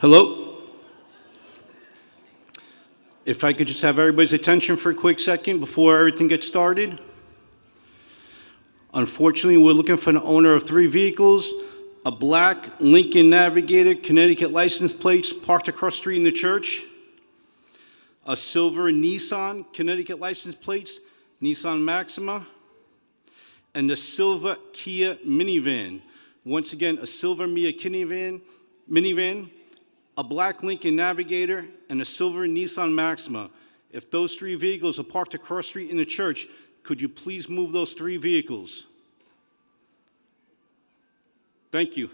Hello? If I could just have everybody's attention for a quick second before everything gets started. Unfortunately, we're looking for the owner of 3 vehicles, a black Lincoln Navigator, Connecticut license plates parked across the street in the church, a silver Nissan, Connecticut license plates, Nissan Maxima, and the silver Kia minivan. Once again, a silver minivan, a black Lincoln Navigator, and a silver Nissan Maxima. If those 3 vehicles are parked across the street in the church, could you please move those 3 vehicles? Thank you.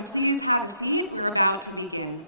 everyone please have a seat? We're about to begin.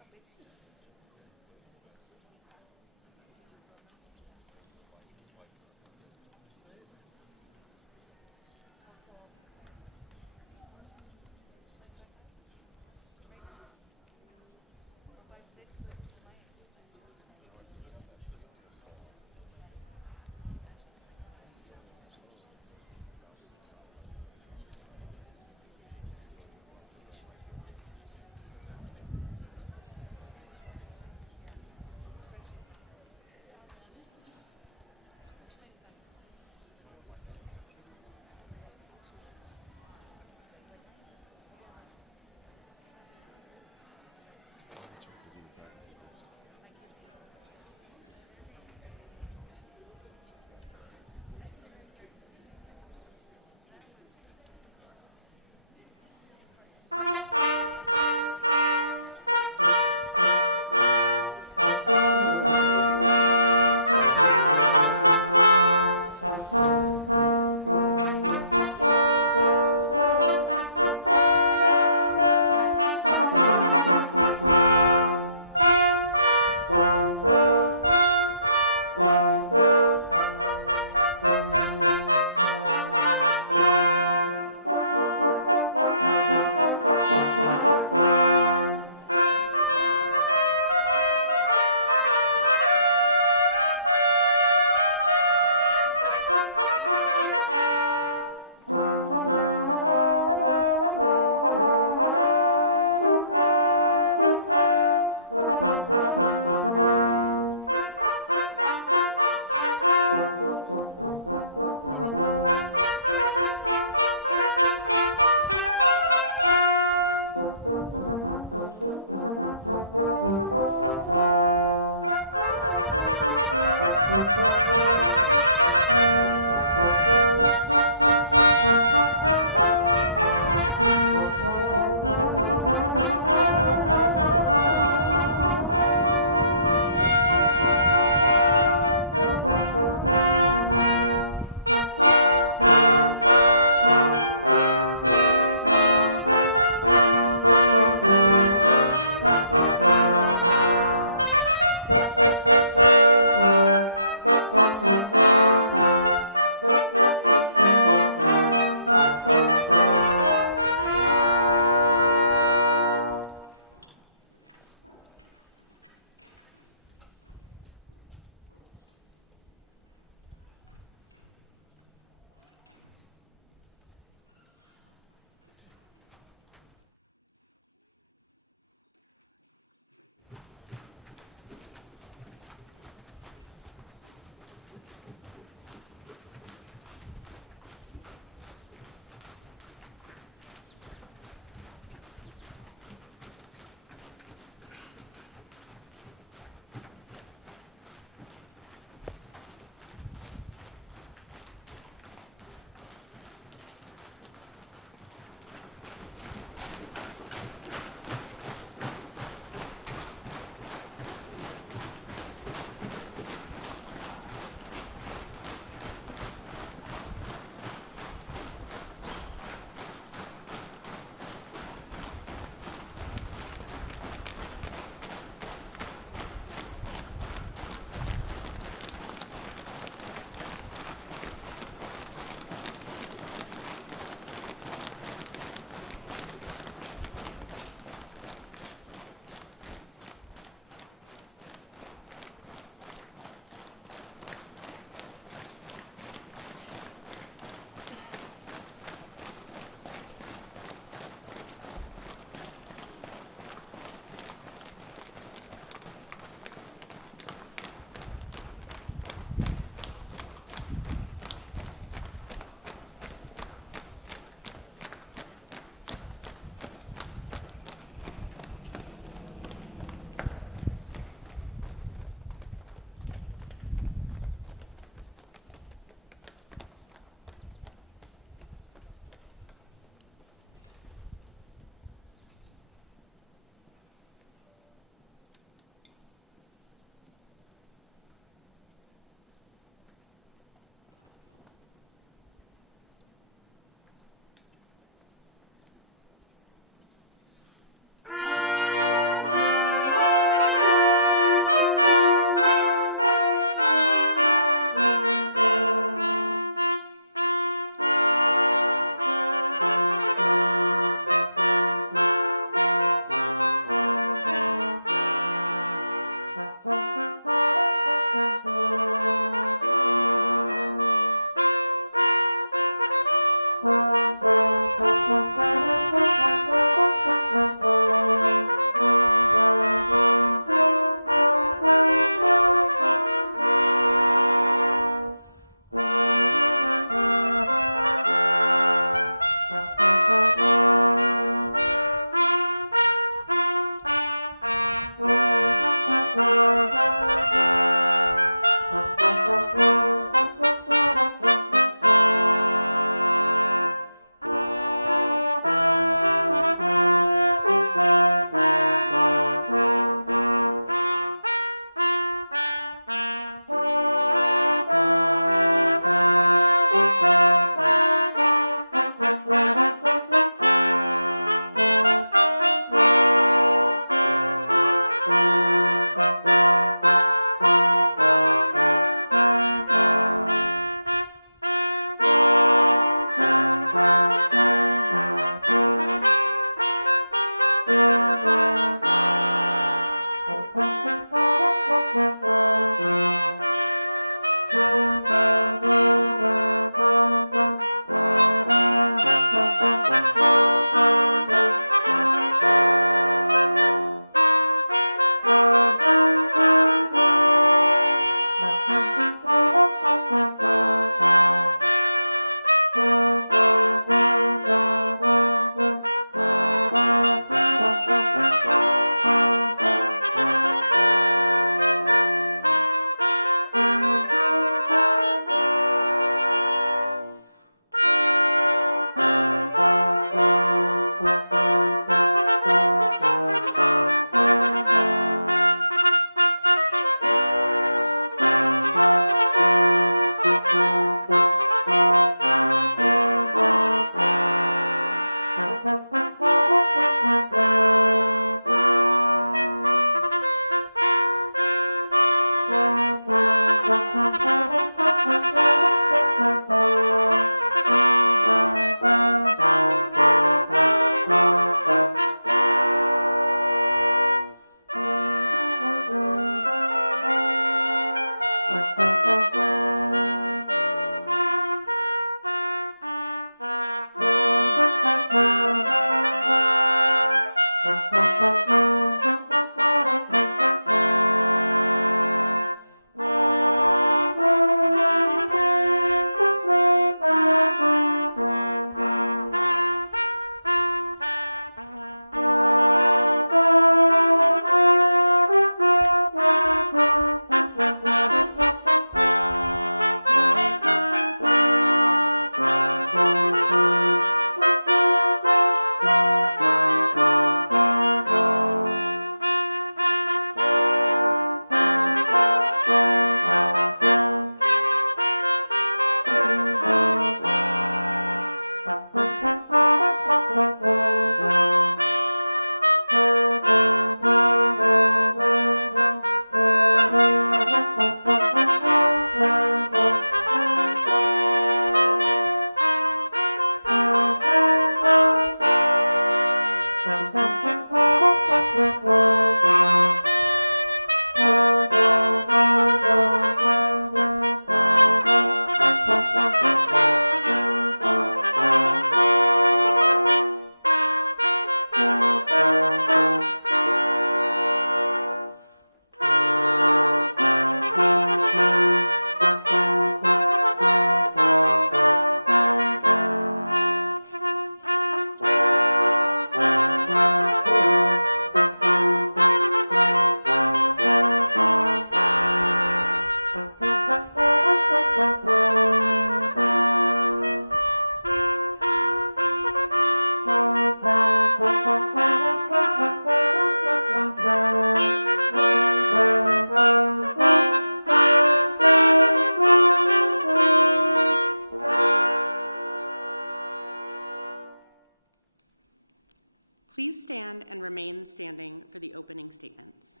remain standing for the opening statements.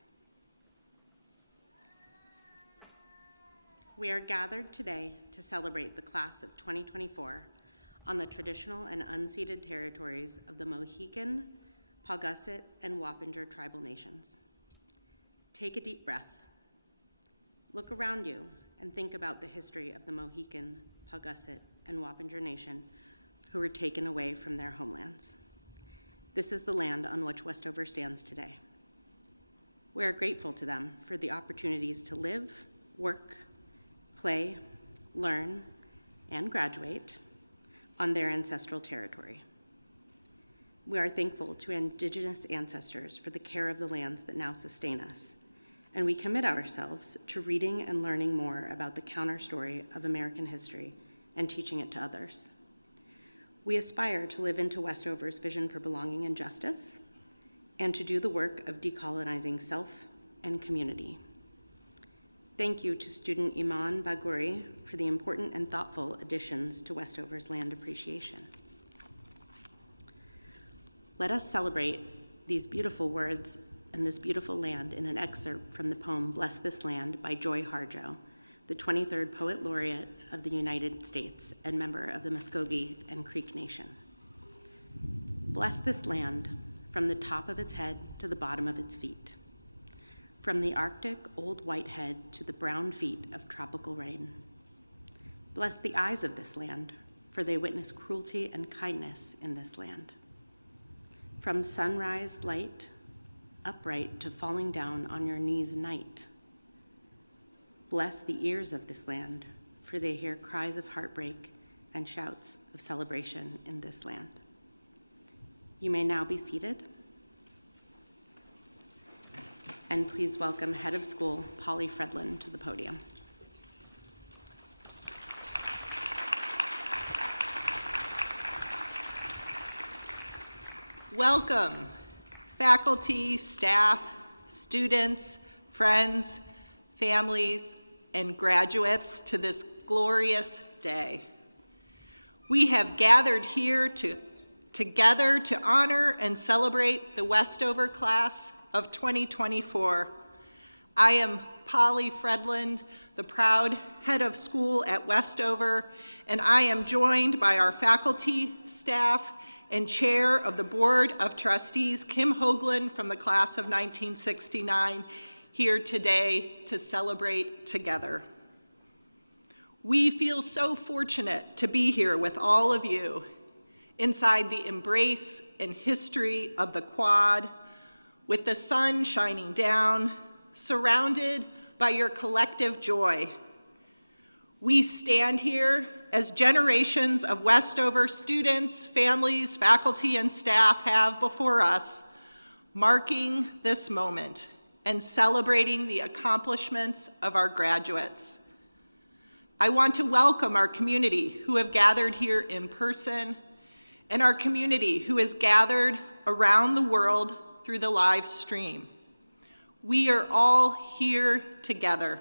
We are gathered today to celebrate the class of 2024 on the traditional and unceded territories of the Mohican, Paugussett, and Wappinger tribal nations. Take a deep breath. Look around you and think about the history of the Mohican, Paugussett, and Wappinger Nation who were taken away from their homelands. This is the land on which Westover stands today. We are grateful to them for the opportunities to live, work, play, learn, and graduate on their ancestral territory. We are thankful to Indigenous ancestors for the care of the lands that now sustain us, and we commit ourselves to reading and learning more about the counter-story of American history and teaching it to others. We aspire to live into Westover's vision for belonging and justice, and to do the work of decolonizing self and community. Thank you to student Iman Baguri for the important and thoughtful additions to Westover's land appreciation. Let us celebrate these beautiful words and this beautiful land in an excerpt from the poem Bless This Land by Joy Harjo, the 23rd Poet Laureate of the United States and member of the Muskogee and Creek Nation. Bless this land from the top of its head to the bottom of its feet, from the Arctic old white head to the brown feet of tropical rain. Bless the eyes of this land, for they witness cruelty and kindness in this land. From sunrise light upright to falling down on your knees night. Bless the ears of this land, for they hear cries of heartbreak and shouts of celebration in this land. You may now be seated. And please welcome Head of School, Polly Fredlin, to the podium. Welcome, faculty, staff, students, friends, families, and graduates to this glorious day. We have gathered here together to honor and celebrate the Westover class of 2024. I am Polly Fredland, the proud head of school at Westover, and I am joined by our faculty, staff, and chair of the Board of Trustees, Kim Hoagland, from the class of 1969, here today to celebrate together. We feel so fortunate to be here with all of you inside the embrace and history of the Quad, with the sun shining down, surrounded by your collective joy. We stand here as generations of Westover students, families, faculty, and staff have before us, marking this moment and celebrating the accomplishments of our graduates. I want to welcome our community who have gathered here in person and our community who has gathered around the world through the live stream. We are all here together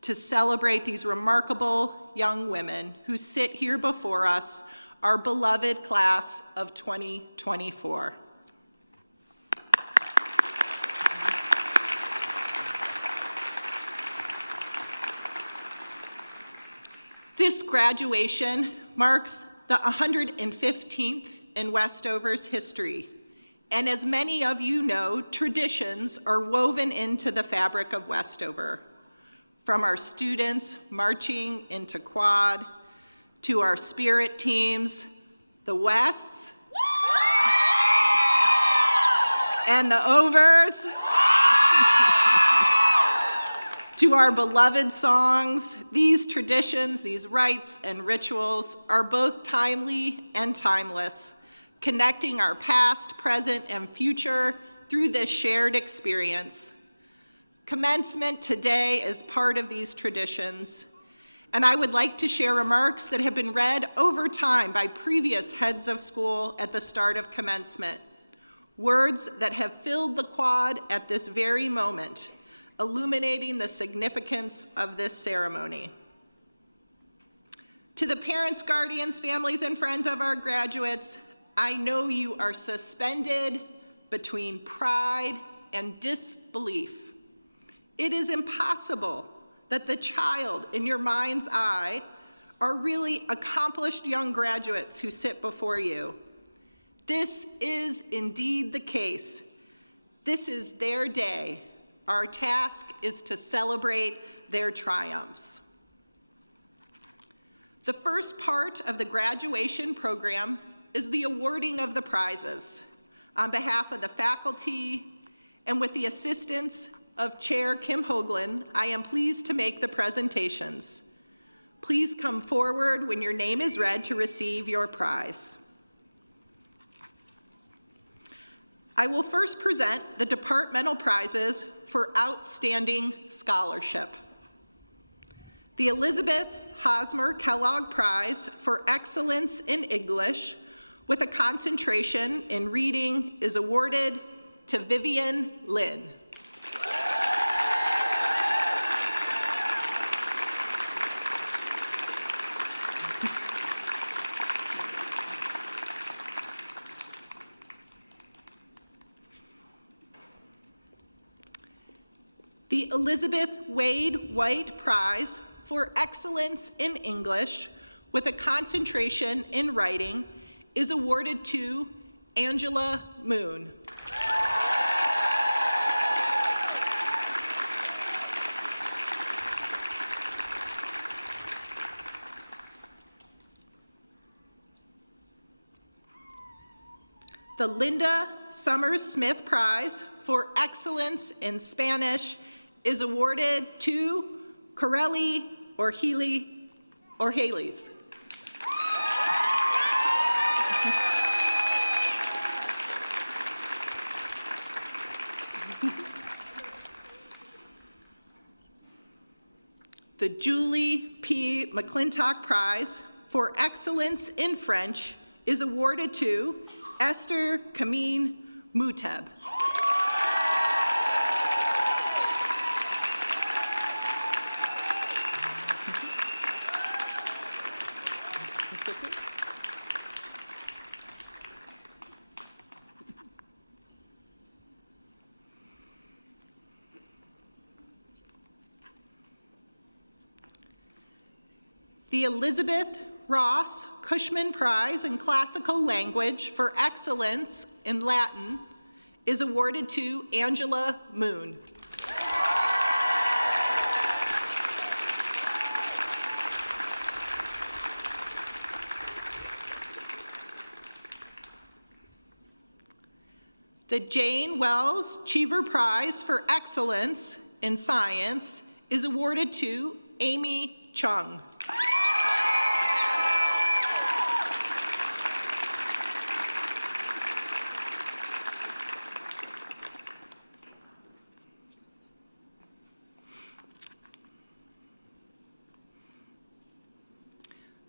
to celebrate these remarkable young women who sit here before us, our beloved class of 2024. This graduation marks the 115th in Westover's history. And as many of you know, traditions are woven into the fabric of Westover. From our students marching into Quad, to our spirit teams, the Wests, and the Overs, to our beloved songs, these traditions, these rites and rituals are both timely and timeless, connecting our past, present, and future through this shared experience. Commencement today is part of these traditions, and I would like to share remarks that have been read over time by previous heads of school at the start of commencement, words that have filled the Quad at this very moment, illuminating the significance of this ceremony. To the parents, guardians, families, and friends of our graduates, I know you are suspended, between pride and disbelief. It is impossible that the child in your mind's eye are really accomplished young graduates who sit before you. This is indeed the case. This is their day. Our task is to celebrate their triumphs. The first part of the graduation program is the awarding of the prizes. On behalf of the faculty and with the assistance of Chair Kim Hoagland, I am pleased to make the presentations. Please come forward when your name is read to receive your prize. I will first present the departmental prizes for outstanding scholarship. The Elizabeth Hosmer Kellogg Prize for Excellence in English with a concentration in reading is awarded to Vivian Lin. The Elizabeth Wade White Prize for Excellence in English with a concentration in writing is awarded to Angela Moon. The Linda Summers Smith Prize for Excellence in Spanish is awarded to Corelli or Haley's. The Julie P. McClintock Prize for Excellence in French is awarded to Esther Kameen Muteb. The Elizabeth Ross Cushman Prize in Classical Language for Excellence in Latin is awarded to Angela Moon. The Jane Wells Cheever Prize for Excellence in Science is awarded to Amy Chung.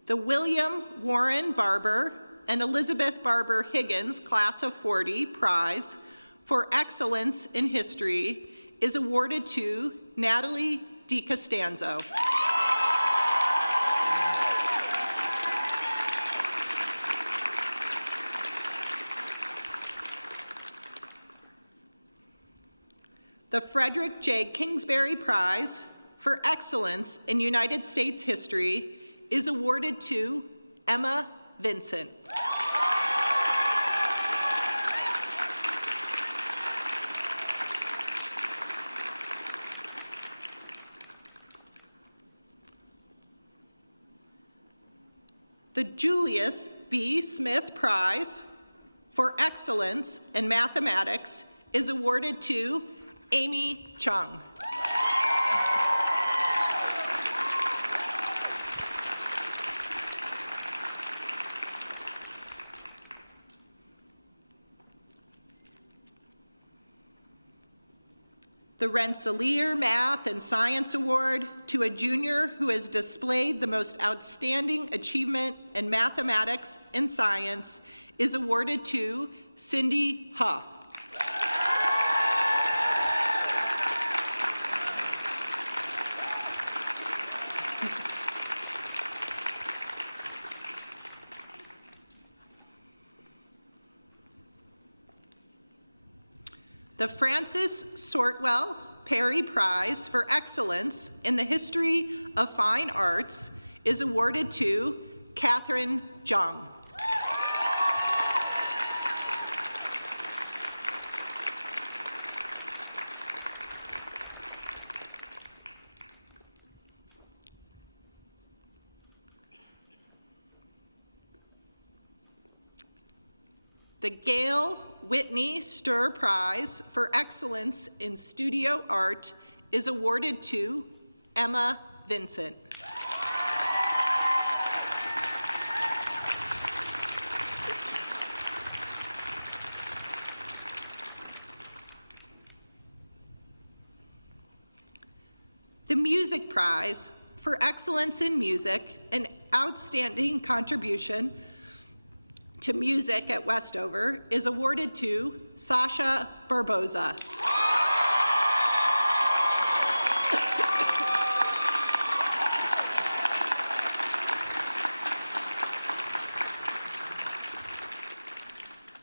The William Warren Barber and Elizabeth Barber Higgins Class of 40 Prize for Excellence in History is awarded to Natalie DiCostanzo. The Frederick J. Kingsbury Prize for Excellence in United States History is awarded to Emma Vincent. The Julius B. Smith Prize for Excellence in Mathematics is awarded to Amy Chung. The Rensselaer Math and Science Award to a junior who has displayed the most outstanding achievement in mathematics and science is awarded to Cindy Ha. The Francis Sortwell Perry Prize for Excellence in the History of Fine Arts is awarded to Catherine Jung. The Gail Whitney Sturr Prize for Excellence in Studio Art is awarded to Emma Vincent. The Music Prize for Excellence in Music, an outstanding contribution to music at Westover, is awarded to Sasha Barboza.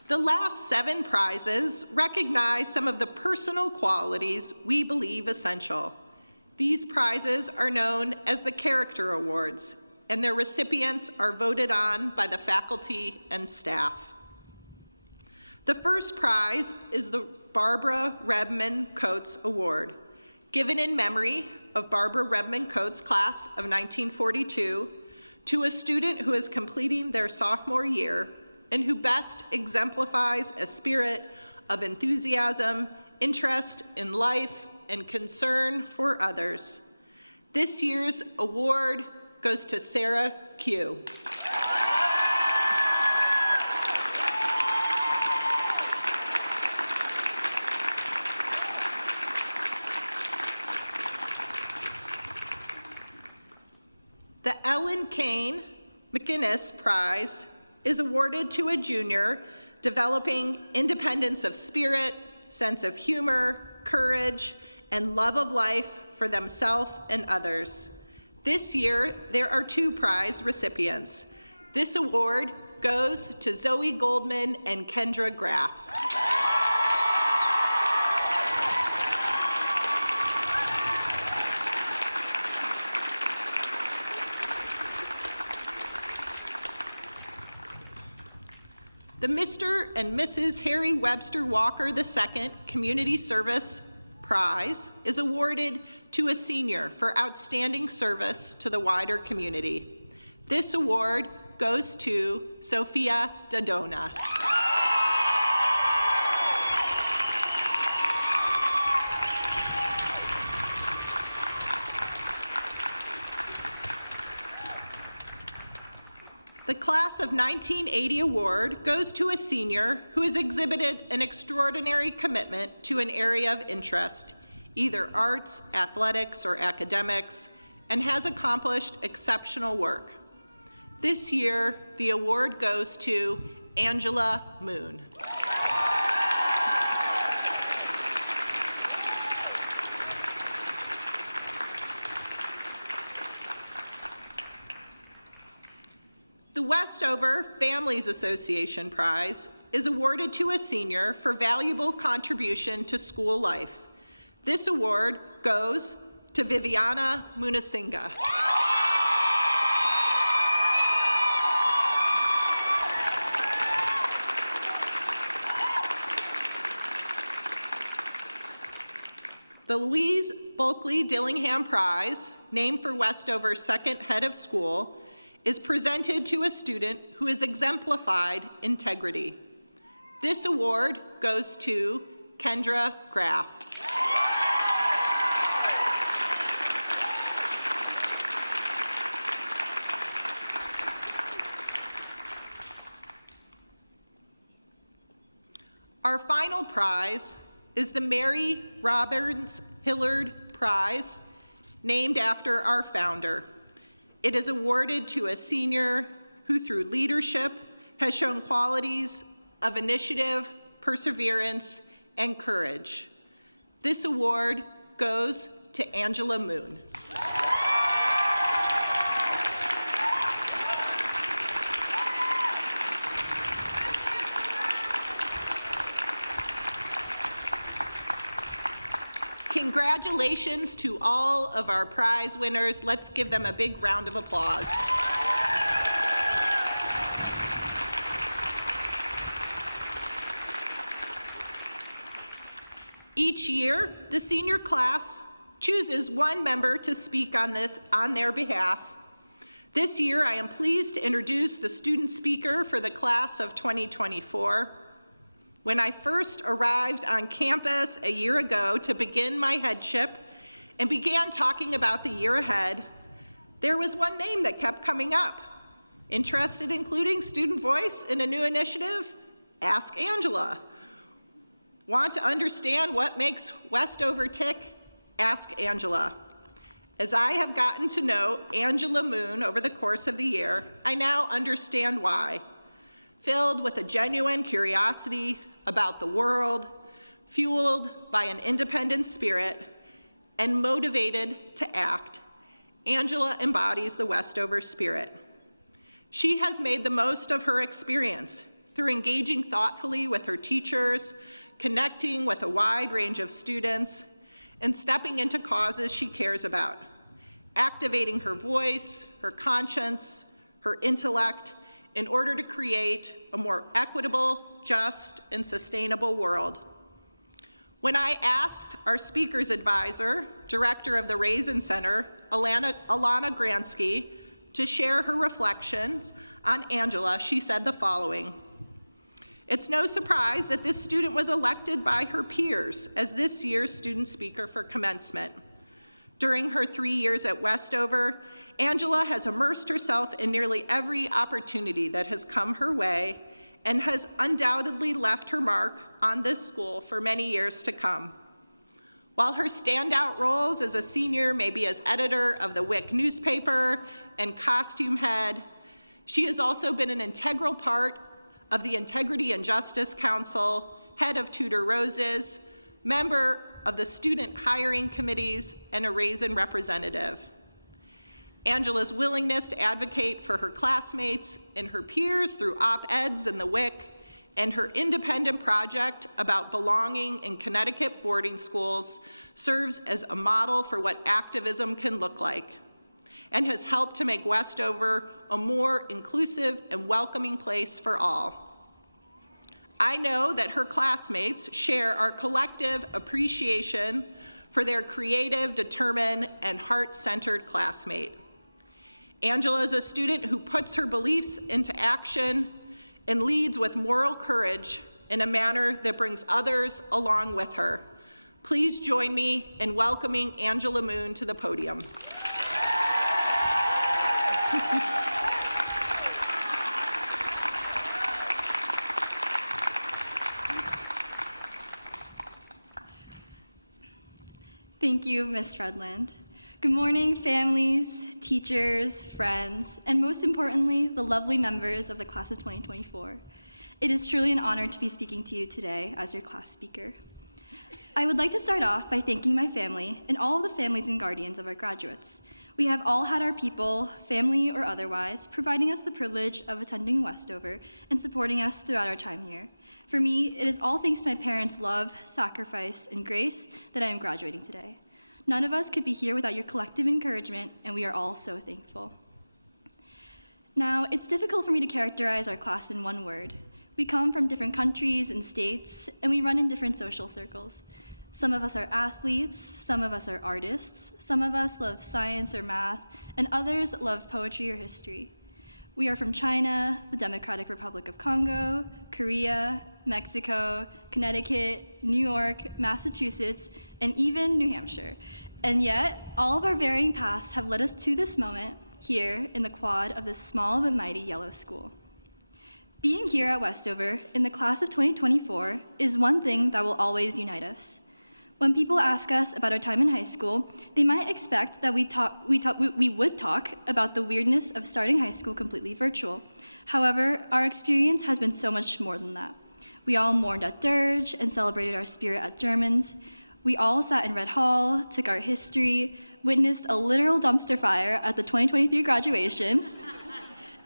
The last 7 prizes recognize some of the personal qualities we believe essential. These prizes are known as the Character Awards, and their recipients are voted on by the faculty and staff. The first prize is the Barbara Redmond Coates Award, given in memory of Barbara Redmond Coates' class of 1942 to a student who is completing their sophomore year and who best exemplifies a spirit of enthusiasm, interest in life, and concern for others. This year's award goes to Sarah Q. The Ellen Kane McInnes Prize is awarded to a junior developing independence of spirit, sense of humor, courage, and love of life for themselves and others. This year, there are 2 prize recipients. This award goes to Zoe Goldman and Kendra Graff. The Mr. and Mrs. Harry Webster Walker II Community Service Prize is awarded to a senior for outstanding service to the wider community. This award goes to Sophia Dodona. The Class of 1980 award goes to a senior who has exhibited an extraordinary commitment to an area of interest, either arts, athletics, or academics, and has accomplished exceptional work. This year, the award goes to Angela Moon. The Westover Families Association Prize is awarded to a senior for valuable contribution to school life. This award goes to Viviana Munasinga. The Louise Bulkley Dillingham Prize, named for Westover's second head of school, is presented to a student who has exemplified integrity. This award goes to Kendra Graff. Our final prize is the Mary Robbins Hillard Prize, named after our founder. It is awarded to a senior who, through leadership, has shown qualities of initiative, perseverance, and courage. This award goes to Angela Moon. Congratulations to all of our prize winners. Let's give them a big round of applause. Each year, the senior class chooses one member to speak on their behalf. This year, I am pleased to introduce the student speaker for the class of 2024. When I first arrived on campus a year ago to begin my headship and began talking about the year ahead, there was one name that kept coming up. Interested in including student voice in a new initiative? Ask Angela. Want to understand what makes Westover tick? Ask Angela. As I have gotten to know Angela Moon over the course of the year, I now understand why. Filled with a genuine curiosity about the world, fueled by an independent spirit, and motivated to act, Angela embodies the Westover spirit. She has made the most of her experience through engaging thoughtfully with her teachers, connecting with a wide range of students, and stepping into causes she cares about, activating her voice, her conscience, her intellect in order to create a more equitable, just, and sustainable world. When I asked our speaker's advisor, director of the Raisin Center, Alana Gransky, to share her reflections on Angela, she said the following: "It's no surprise that this student was elected by her peers as this year's student speaker for commencement. During her 3 years at Westover, Angela has immersed herself in nearly every opportunity that has come her way and has undoubtedly left her mark on this school for many years to come. While her standout roles as a senior may be as editor of the Wick newspaper and costume head, she has also been an integral part of the Integrity and Justice Council, head of Tudor Roses, member of the student hiring committees, and a Raisin representative. Angela's willingness to advocate for her classmates and her peers through op-eds in the Wick, and her independent project about belonging in Connecticut boarding schools serves as a model for what activism can look like, and has helped to make Westover a more inclusive and welcoming place for all. I know that her classmates share our collective appreciation for their creative, determined, and heart-centered classmate. Angela is a student who puts her beliefs into action and leads with moral courage in a manner that brings others along with her. Please join me in welcoming Angela Moon to the podium. Thank you, Ms. Redland. Good morning, families, teachers, friends, and most importantly, the lovely members of the class of 2024. It is truly an honor to be speaking to you today as your class speaker. I would like to start off by thanking my family and all of the families and guardians of our graduates. We have all had our people, family or otherwise, providing us the privilege of attending Westover and supporting us throughout our time here. For me, it is all thanks to my parents' love, sacrifice, and grace that I am graduating today. None of us could be here without your collective encouragement, and we are all so thankful. Now, it's difficult for me to characterize our class in one word. We come from different countries and states, and we run in different social circles. Some of us are athletes, some of us are artists, some of us love science or math, and others love poetry or history. We are from China, the Democratic Republic of Congo, Korea, Mexico, Connecticut, New York, Massachusetts, and even New Hampshire. And yet, all of our varying paths have led us to this moment here in the quad of this small but mighty yellow school. Being here at Westover in the class of 2024 is one thing that will always unite us. When people ask us about our time in high school, they might expect that we would talk about the weirdness of starting high school completely virtual. However, our experience has been so much more than that. We all mourned at Dirge and celebrated our spirit at Germans. We all sat in Red Hall, took art history, witnessed a literal dumpster fire at the 2023 graduation,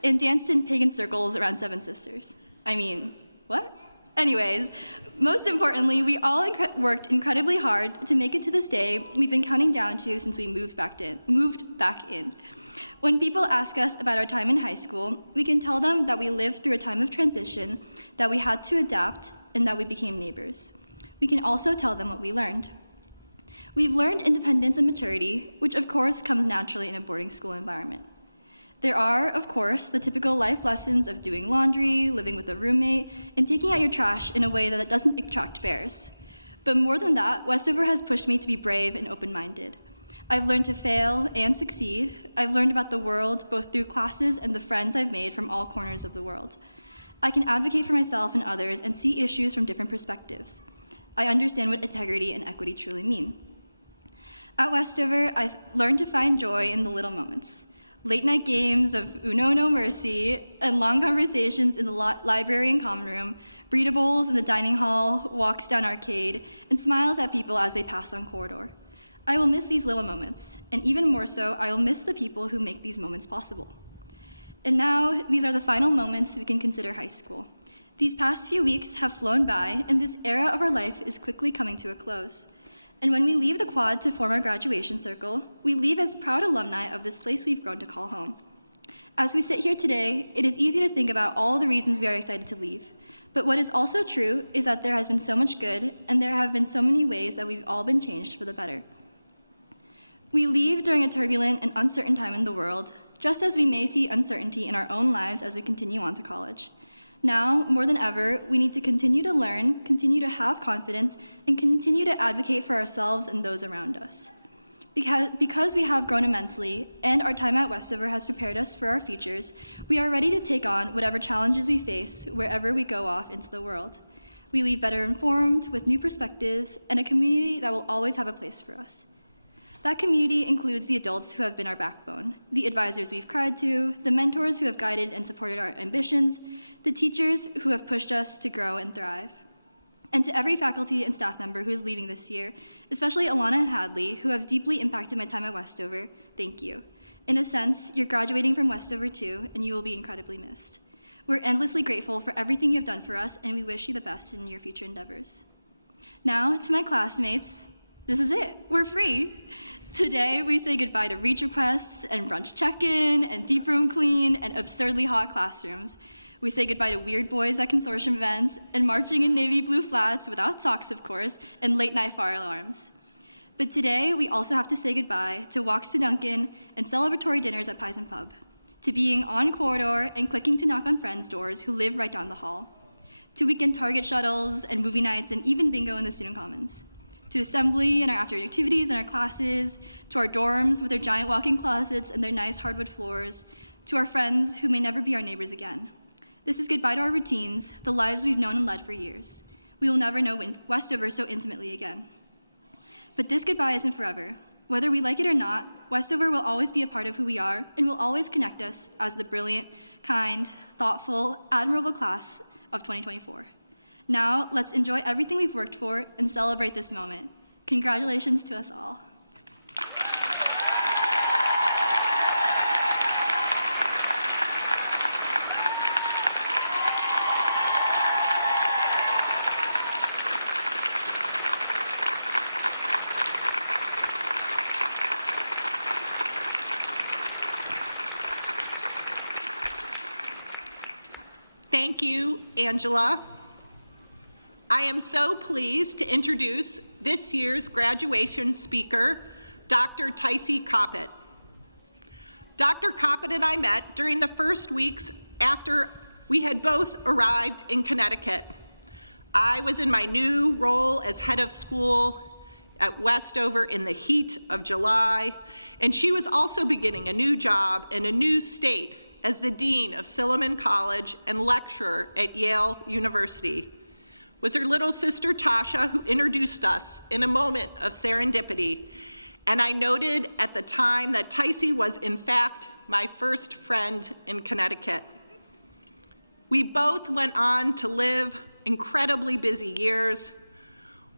and danced in pagan circles around Seven Sisters. I mean, what? Anyways, most importantly, we all worked incredibly hard to make it to this day we've been counting down to since we moved back in. When people ask us about our time in high school, we can tell them that we lived through a time of transition, that we had to adapt, and that we became neighbors. We can also tell them what we learned. We've learned independence and maturity, which of course comes naturally in a boarding school environment. There are, of course, the typical life lessons of doing laundry, living with a roommate, and taking out your trash in a way that doesn't attract bears. But more than that, Westover has pushed me to be brave and open-minded. I've learned to fail and succeed. I've learned about the world, both through classes and the friends I've made from all corners of the world. I can advocate for myself and others and see issues from different perspectives. I understand what integrity and equity truly mean. At Westover, I've learned to find joy in the little moments. Late-night games of Uno No Mercy, and long conversations in the library and common room, readables in the dining hall, walks down arcade, and smiles at people as they pass on corridor. I will miss these little moments, and even more so, I will miss the people who make these moments possible. And now, these are the final moments we can consider high school. These past few weeks have flown by, and this era of our life is quickly coming to a close. And when we leave the quad to form our graduation circle, we leave as proud alumni of this place we've grown to call home. As we sit here today, it is easy to think about all the reasons we are excited to leave. But what is also true is that there has been so much good, and there have been so many ways that we've all been changed for the better. We leave during a turbulent and uncertain time in the world, just as we may see uncertainty in our own lives as we continue on to college. Now, more than ever, we need to continue to learn, continue to have confidence, and continue to advocate for ourselves and those around us. Because we have grown immensely, and our time at Westover has prepared us for our futures, we are ready to take on whatever challenges we face wherever we go off into the world. We leave better informed, with new perspectives, and a community that will always have a place for us. That community includes the adults who have been our backbone, the advisors we've cried to, the mentors who have guided and supported our ambitions, the teachers who have pushed us to grow and thrive. And to every faculty and staff member who is leaving this year, especially Alana and Hadley, who have deeply impacted my time at Westover, thank you. In a sense, you're graduating from Westover too, and you will be incredibly missed. We're endlessly grateful for everything you have done for us, and we wish you the best in your future endeavors. Now, to my classmates, this is it. We're free. Today, we say goodbye to reach requests and brunch check-in and deep room clean and absurdly hot classrooms. We say goodbye to weird boys at consortium events and marching in navy blue flats without socks, of course, and late-night fire alarms. But today, we also have to say goodbye to walks to Dunkin' and celebratory dinners at Pies and Pub, to being on corridor and clicking to knock on friends' doors who live right down the hall, to weekend Target shuttles and movie nights and even bingo in the student commons, to assembly and our after activities and our classes, to our dorms with their giant walk-in closets and their nice hardwood floors, to our friends who may never be our neighbors again. This is goodbye to our routines, the lives we've known and led for years. We will never know Westover so intimately again. But this goodbye isn't forever. Whether we like it or not, Westover will always be a part of who we are and will always connect us as the brilliant, kind, thoughtful, admirable class of 2024. Now, let's enjoy everything we've worked for and celebrate this moment. Congratulations to us all. Thank you, Angela. I am so pleased to introduce this year's graduation speaker, Dr. Tycee Coppett. Dr. Coppett and I met during the first weeks after we had both arrived in Connecticut. I was in my new role as head of school at Westover in the heat of July, and she was also beginning a new job in a new state as the dean of Silliman College and lecturer at Yale University. Was her little sister Tasha, who introduced us in a moment of serendipity. And I noted at the time that Tycee was in fact my first friend in Connecticut. We both went on to live incredibly busy years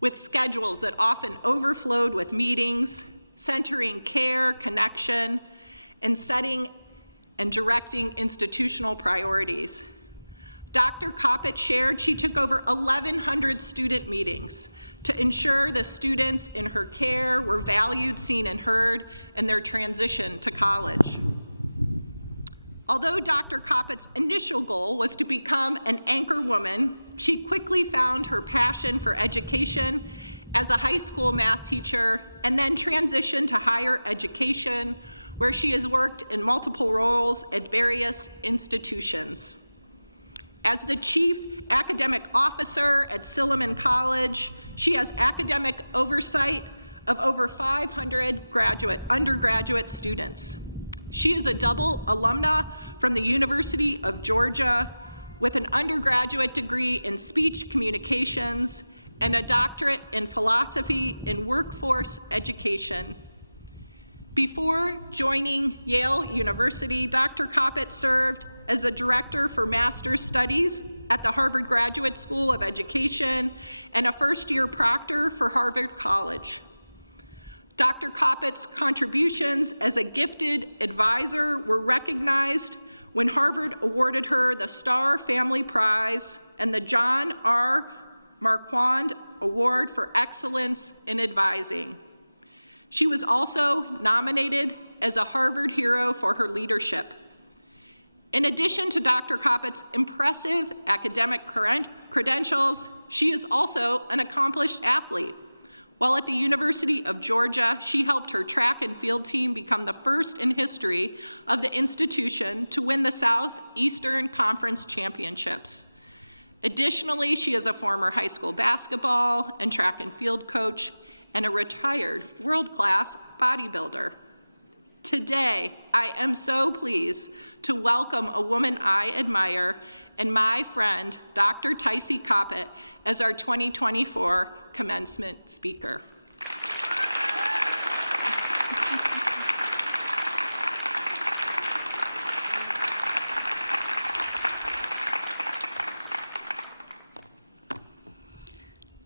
with schedules that often overflowed with meetings, centering care, connection, and setting and directing institutional priorities. Dr. Coppett shared she took over 1,100 student meetings to ensure the students in her care were valued, seen, and heard in their transition to college. Although Dr. Coppett's initial goal was to become an anchor woman, she quickly found her passion for education as a high school math teacher and then transitioned to higher education, where she has worked in multiple roles at various institutions. As the Chief Academic Officer at Silliman College, she has academic oversight of over 500 undergraduate students. She is a double alumna from the University of Georgia with an undergraduate degree in speech communications and a doctorate in philosophy in workforce education. Before joining Yale University, Dr. Coppett served as the Director for Master's Studies at the Harvard Graduate School of Education and a first-year proctor for Harvard College. Dr. Coppett's contributions as a gifted advisor were recognized when Harvard awarded her the Starr Family Prize and the John R. Marquand Award for Excellence in Advising. She was also nominated as a Harvard Hero for her leadership. In addition to Dr. Coppett's impressive academic credentials, she is also an accomplished athlete. While at the University of Georgia, she helped her track and field team become the first in history of the institution to win the Southeastern Conference Championships. Additionally, she is a former high school basketball and track and field coach and a retired world-class bodybuilder. Today, I am so pleased to welcome a woman I admire and my friend, Dr. Tycee Coppett, as our 2024 commencement speaker.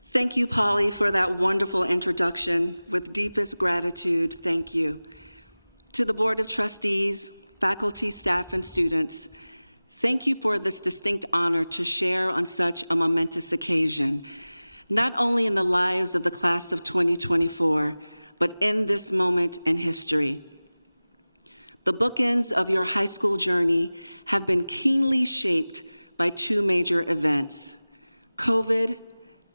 Thank you, Polly, for that wonderful introduction. With deepest gratitude, thank you. To the Board of Trustees, faculty, staff, and students, thank you for this distinct honor to share on such a momentous occasion, not only in the lives of the class of 2024, but in this moment in history. The bookends of your high school journey have been keenly shaped by two major events, COVID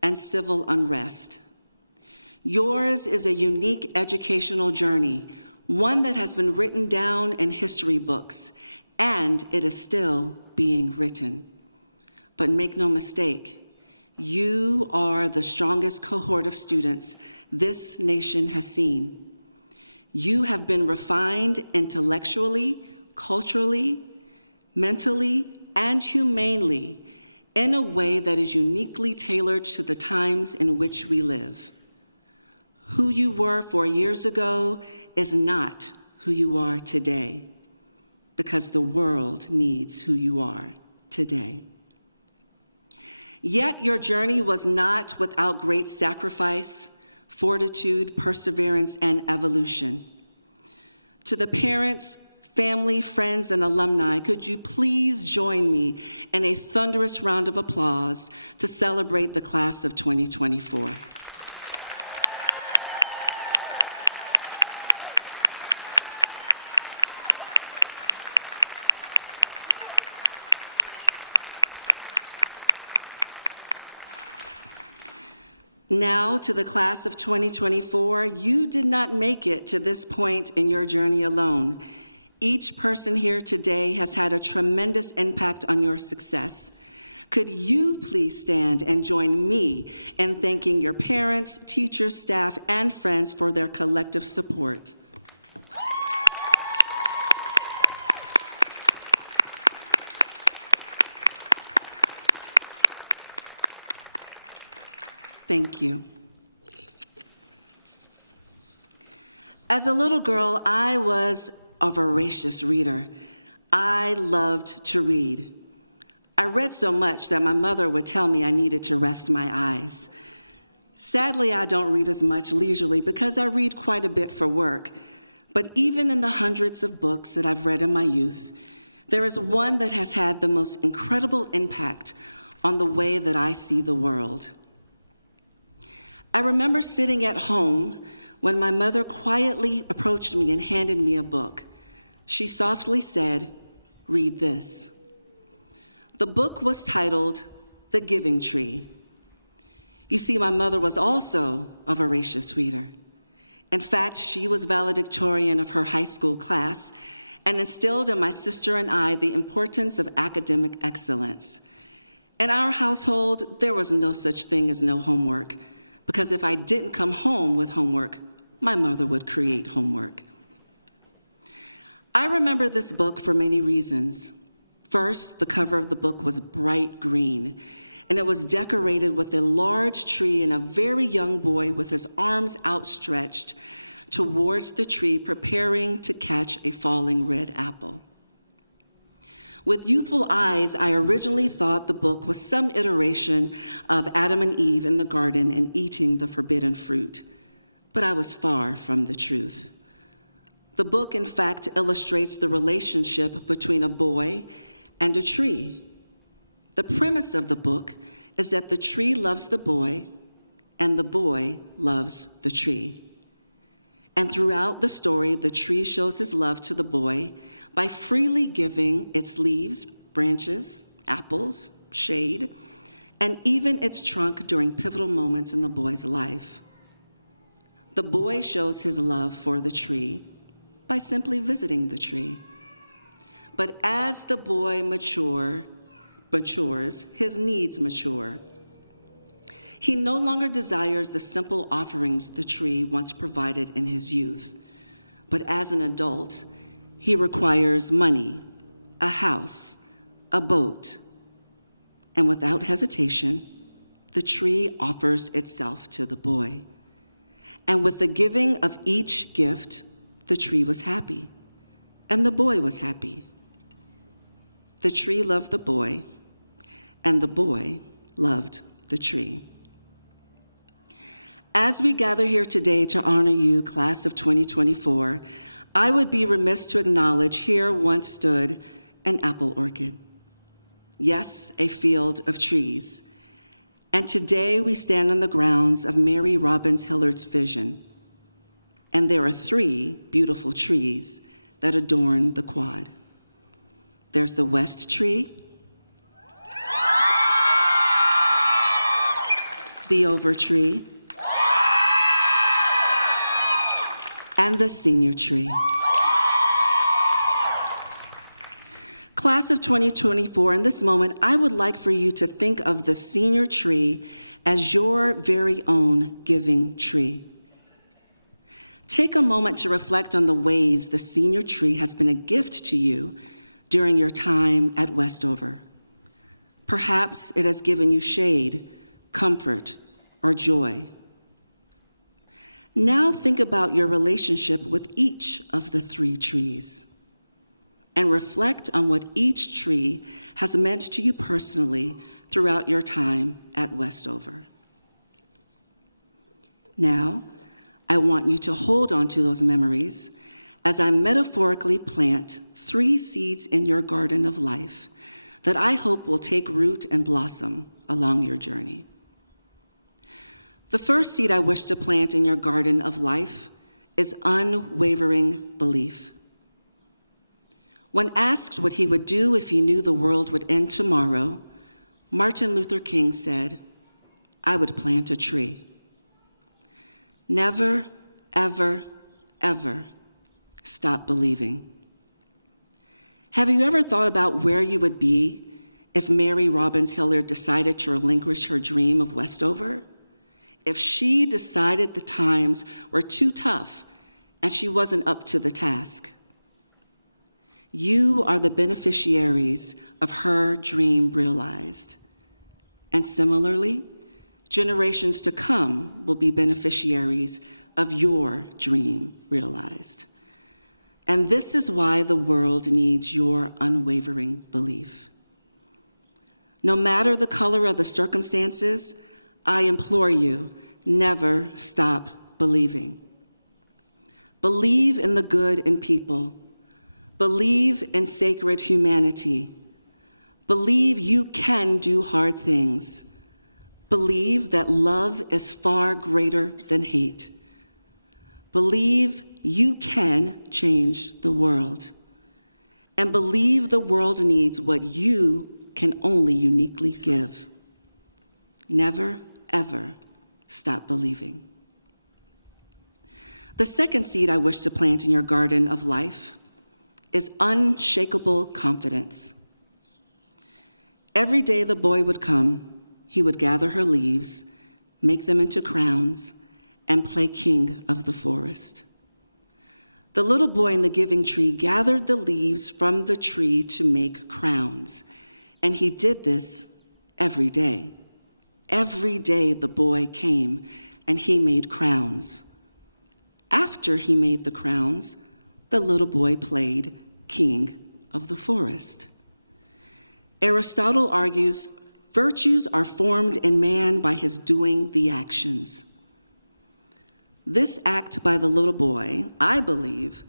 and civil unrest. Yours is a unique educational journey, one that has been written down in history books, and it is still being written. But make no mistake, you are the strongest cohort of students this nation has seen. You have been refined intellectually, culturally, mentally, and humanely in a way that is uniquely tailored to the times in which we live. Who you were 4 years ago is not who you are today, because the world needs who you are today. Yet your journey was not without great sacrifice, fortitude, perseverance, and evolution. To the parents, family, friends, and alumni, could you please join me in a thunderous round of applause to celebrate the class of 2024. Now, to the class of 2024, you did not make it to this point in your journey alone. Each person here today has had a tremendous impact on your success. Could you please stand and join me in thanking your parents, teachers, staff, and friends for their collective support? Thank you. As a little girl, I was a voracious reader. I loved to read. I read so much that my mother would tell me I needed to rest my eyes. Sadly, I don't read as much leisurely because I read quite a bit for work. But even in the hundreds of books that I've read in my youth, There is one that has had the most incredible impact on the way that I see the world. I remember sitting at home when my mother quietly approached me and handed me a book. She softly said, "Read this." The book was titled The Giving Tree. You see, my mother was also a voracious reader. In fact, she was valedictorian of her high school class and instilled in my sister and I the importance of academic excellence. In our household, there was no such thing as no homework, because if I didn't come home with homework, my mother would create homework. I remember this book for many reasons. First, the cover of the book was bright green, and it was decorated with a large tree and a very young boy with his arms outstretched towards the tree, preparing to catch a falling red apple. With youthful eyes, I originally thought the book was some iteration of Adam and Eve in the garden and eating the forbidden fruit, but I was far from the truth. The book, in fact, illustrates the relationship between a boy and a tree. The premise of the book is that the tree loves the boy and the boy loves the tree. And throughout the story, the tree shows his love to the boy by freely giving its leaves, branches, apples, shade, and even its trunk during pivotal moments in the boy's life. The boy shows his love for the tree by simply visiting the tree. But as the boy matures, his needs mature. He no longer desires the simple offerings the tree once provided in his youth, but as an adult, he requires money, a house, a boat, and without hesitation, the tree offers itself to the boy. And with the giving of each gift, the tree was happy, and the boy was happy. The tree loved the boy, and the boy loved the tree. As we gather here today to honor you, class of 2024, I would be remiss to acknowledge here once stood an apple orchard. Yes, a field of trees. And today we stand on the grounds of Mary Robbins Hillard's vision. And there are 3 beautiful trees that adorn the quad. There's the West tree, the Over tree, and the Senior tree. Class of 2024, in this moment, I would like for you to think of the Senior tree as your very own giving tree. Take a moment to reflect on the ways the Senior tree has been a gift to you during your time at Westover. Perhaps it has given you shade, comfort, or joy. Now think about your relationship with each of the 3 trees and reflect on what each tree has meant to you personally throughout your time at Westover. Now, I want you to hold on to those memories as I metaphorically plant 3 seeds in your garden of life that I hope will take root and blossom along your journey. The first seed I wish to plant in your garden of life is unwavering belief. When asked what he would do if he knew the world would end tomorrow, Martin Luther King said, "I would plant a tree." Never, ever, ever stop believing. Have you ever thought about where you would be if Mary Robbins Hillard decided to relinquish her dream of Westover? If she decided the times were too tough and she wasn't up to the task? You are the beneficiaries of her dream realized. And similarly, generations to come will be beneficiaries of your dream realized. And this is why the world needs your unwavering belief. No matter the color of the circumstances, I implore you, never stop believing. Believe in the good in people. Believe in sacred humanity. Believe you can do hard things. Believe that love is far greater than hate. Believe you can change the world. And believe the world needs what you can only uniquely give. Never, ever stop believing. The second seed I wish to plant in your garden of life is unshakable confidence. Every day the boy would come, he would gather her leaves, make them into crowns, and play king of the forest. The little boy in the giving tree gathered the leaves from the tree to make crowns, and he did this every day. Every day the boy came and he made crowns. After he made the crowns, the little boy played king of the forest. Aristotle argues virtues are formed in man by his doing the actions. This act by the little boy, I believe,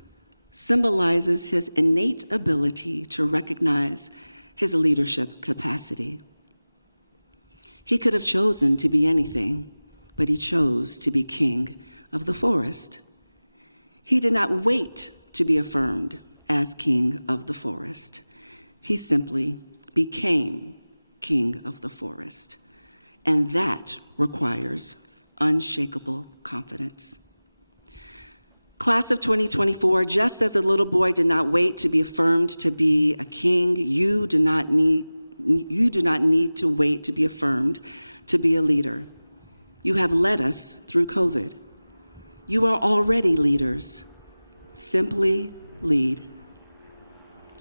symbolizes his innate ability to recognize his leadership capacity. He could have chosen to be anything, but he chose to be king of the forest. He did not wait to be affirmed as king of the forest. He simply became king of the forest, and that requires unshakable confidence. Class of 2024, just as the little boy did not wait to be affirmed to be a king, you do not need to wait to be affirmed to be a leader. You have led us through COVID. You are already leaders. Simply lead.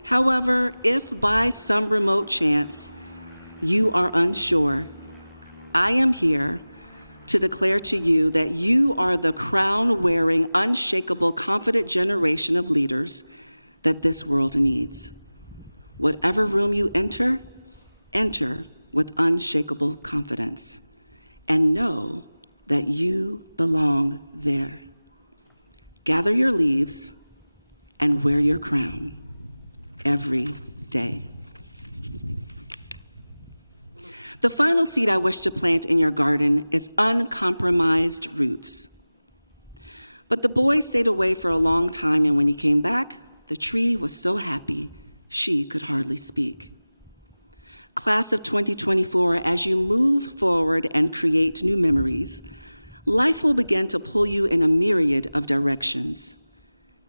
However, if by some remote chance you are unsure, I am here to declare to you that you are the crown-wearing, unshakable, confident generation of leaders that this world needs. Whatever room you enter, enter with unshakable confidence and know that you belong there. Gather your leaves and wear your crown every day. The final seed I wish to plant in your garden is uncompromised roots. But the boy stayed away for a long time, and when he came back, the tree was so happy she could hardly speak. Class of 2024, as you move forward and create new memories, life will begin to pull you in a myriad of directions.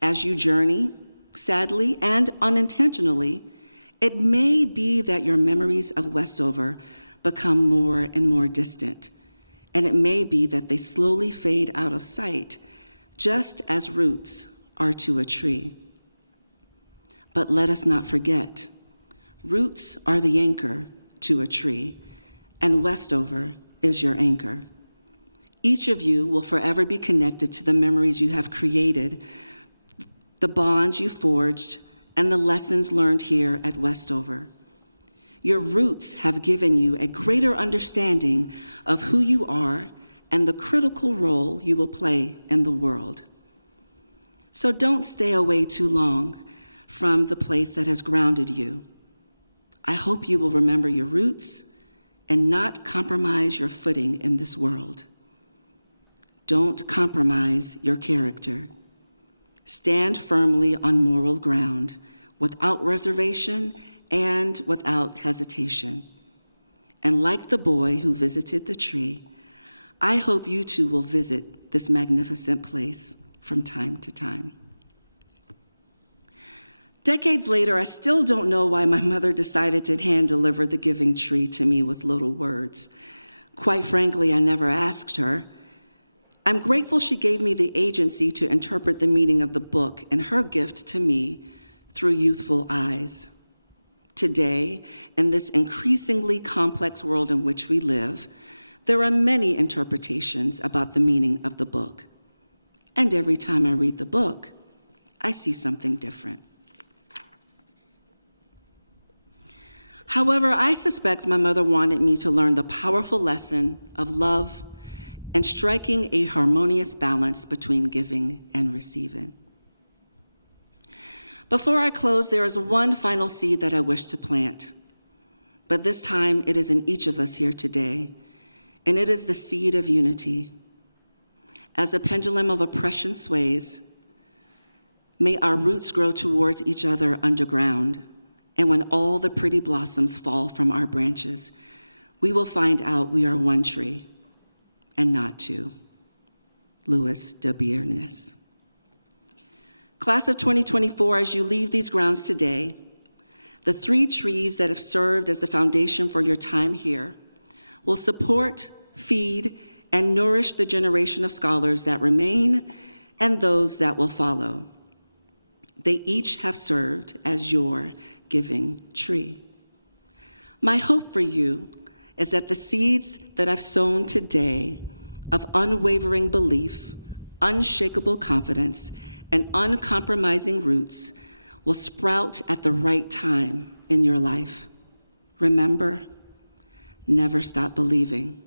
As you journey, sadly and unintentionally, it may be that your memories of Westover become more and more distant, and it may be that they slowly fade out of sight, just as roots are to a tree. But let us not forget, roots are the anchor to a tree, and Westover is your anchor. Each of you will forever be connected to the memories you have created, the bonds you forged, and the lessons learned here at Westover. Your roots have given you a greater understanding of who you are and the critical role you will play in the world. So don't stay away too long from the place that has grounded you. I hope you will remember your roots and not compromise your footing in this world. Don't compromise your character. Stand firmly on moral ground without reservation and without hesitation. And like the boy who visited the tree, I hope you too will visit this magnificent place from time to time. Decades later, I still don't know why my mother decided to hand deliver the giving tree to me with little words. Quite frankly, I never asked her. I'm grateful she gave me the agency to interpret the meaning of the book and her gift to me through youthful eyes. Today, in this increasingly complex world in which we live, there are many interpretations about the meaning of the book. And every time I read the book, I see something different. However, I suspect my mother wanted me to learn the powerful lesson of love and striking a harmonious balance between giving and receiving. Before I close, there is one final seed that I wish to plant. But this time, it is in each of us here today, and it is the seed of unity. As the pendulum of oppression sways, may our roots grow towards each other underground, and when all the pretty blossoms fall from our branches, we will find out we are one tree and not two. Louis de Biernes. Class of 2024, as you leave these grounds today, the 3 trees that have served as the foundation for your time here will support, feed, and nourish the generation of scholars that remain and those that will follow. They each have served as your giving tree. My hope for you is that the seeds that I've sown today of unwavering belief, unshakable confidence, and uncompromising roots will sprout at the right time in your life. Remember, never stop believing.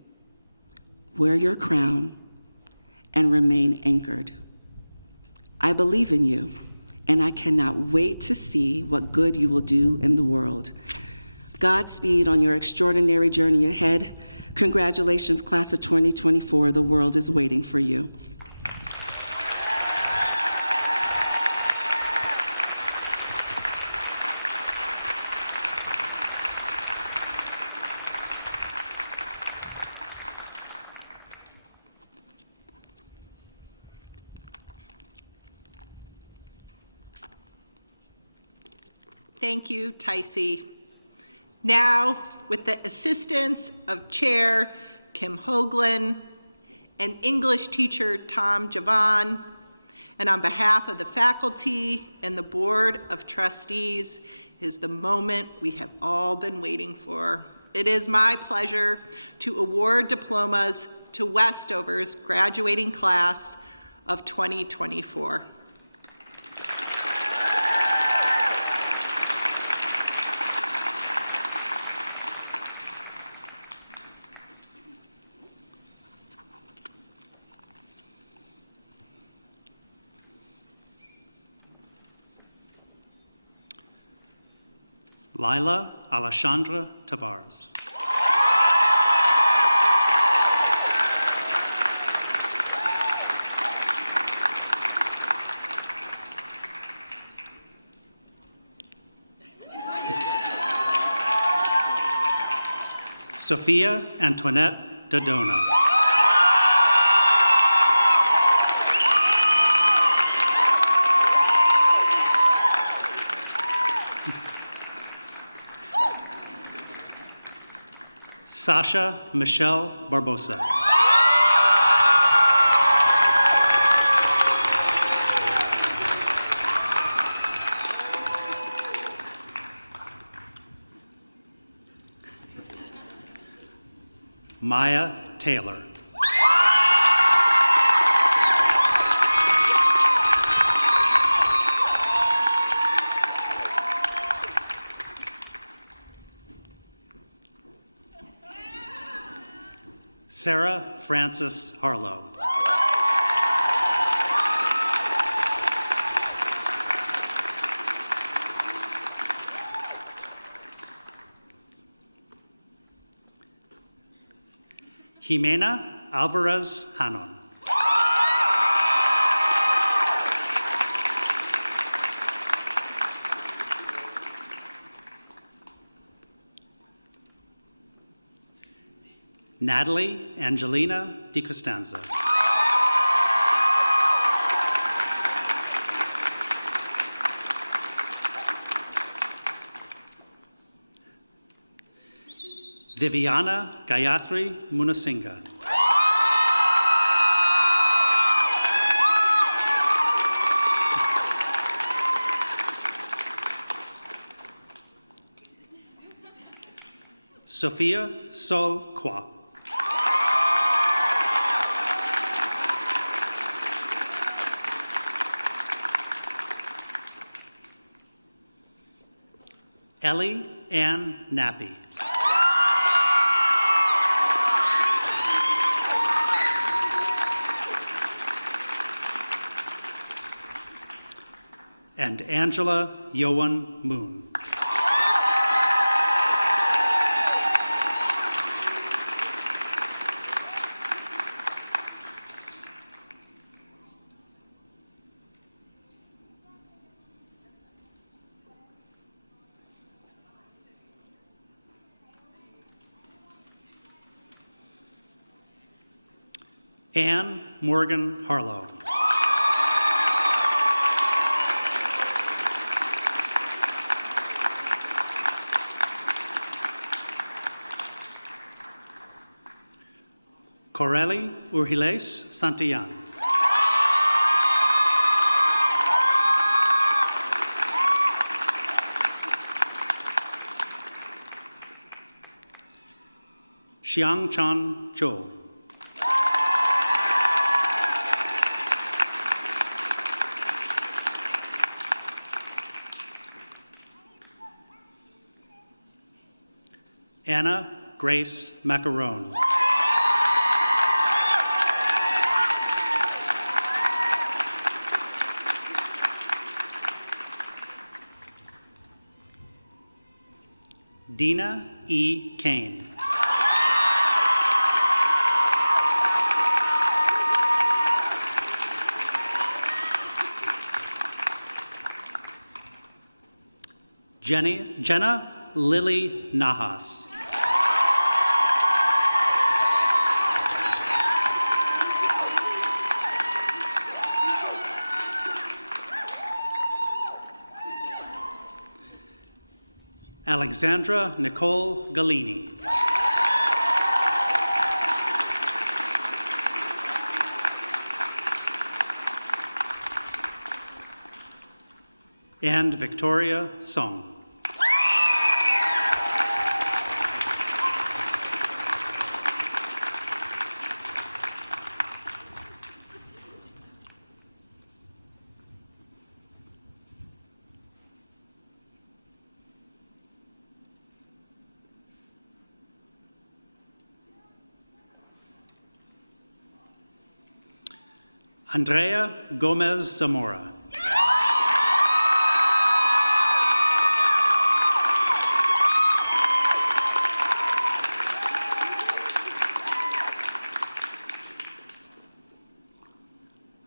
Wear your crown and remain anchored. I believe in you, and I cannot wait to see what good you will do in the world. Godspeed on your extraordinary journey ahead. Congratulations, class of 2024. The world is waiting for you. Thank you, Tycee. Now, with the assistance of Chair Kim Hoagland and English teacher Tom Javan, and on behalf of the faculty and the Board of Trustees, is the moment we have all been waiting for. It is my pleasure to award diplomas to Westover's graduating class of 2024. Lila Alexandra Tavares. Sophia Antoinette Dodona. Sasha Michelle Barbosa. Maya Taylor. Sarah Frances Harlow. Jimena Alvarez Hanon. Natalie Angelina DiCostanza. Viviana Gayatri Munasinghe. Sophia Sol Kwa. Ellie Ann Nappy. and Angela Yoan Moon. Anne Morgan Harlow. Corelli Urhiles Santillan. Xiang Chan Zhou. Anna Grace Macaron. Dina E. Kane. Jenna Lily Nahas. Alexandra Nicole Galini. And Victoria Song. Andrea Gomez Zamora.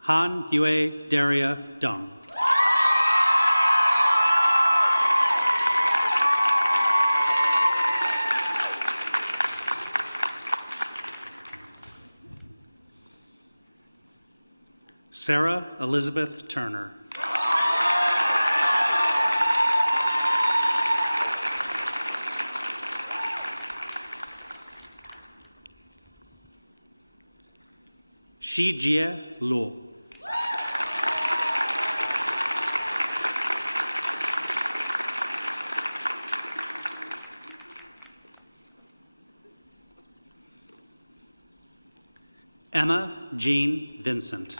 Han Yue Daria Dong. Sarah Elizabeth Turner. Shijie Luo. Emma Jean Vincent.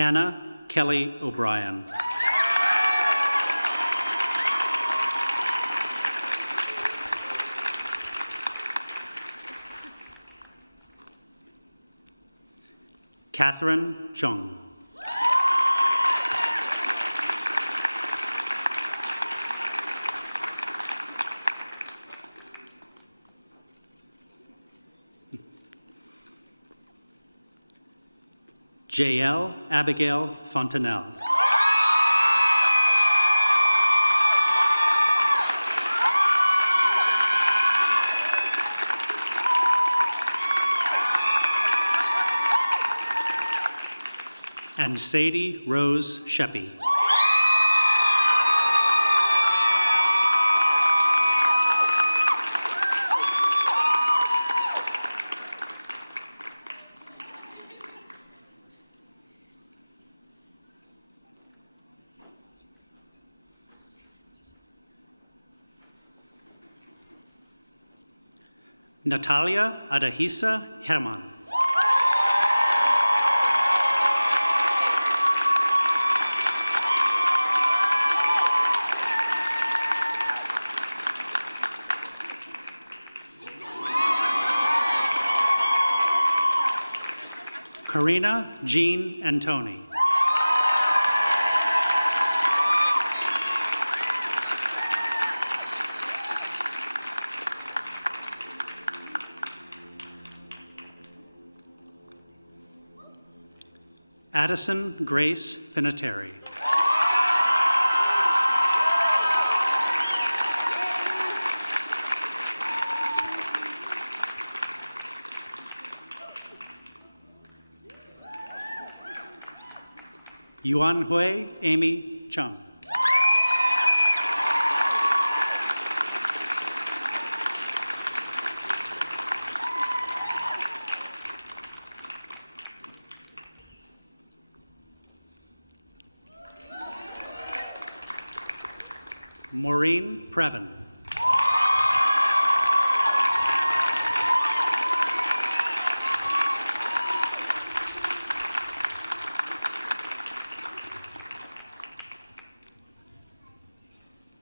Hannah Kelly O'Brien. Catherine Chung. Jael Abigail Fontanelle. And Sadie Rose Sheppy. Natalia Adahisa Herman. Karina, Jean, and Tony. Addison Grace Finateri. Yuan Hui Amy Chung. Maureen Previn.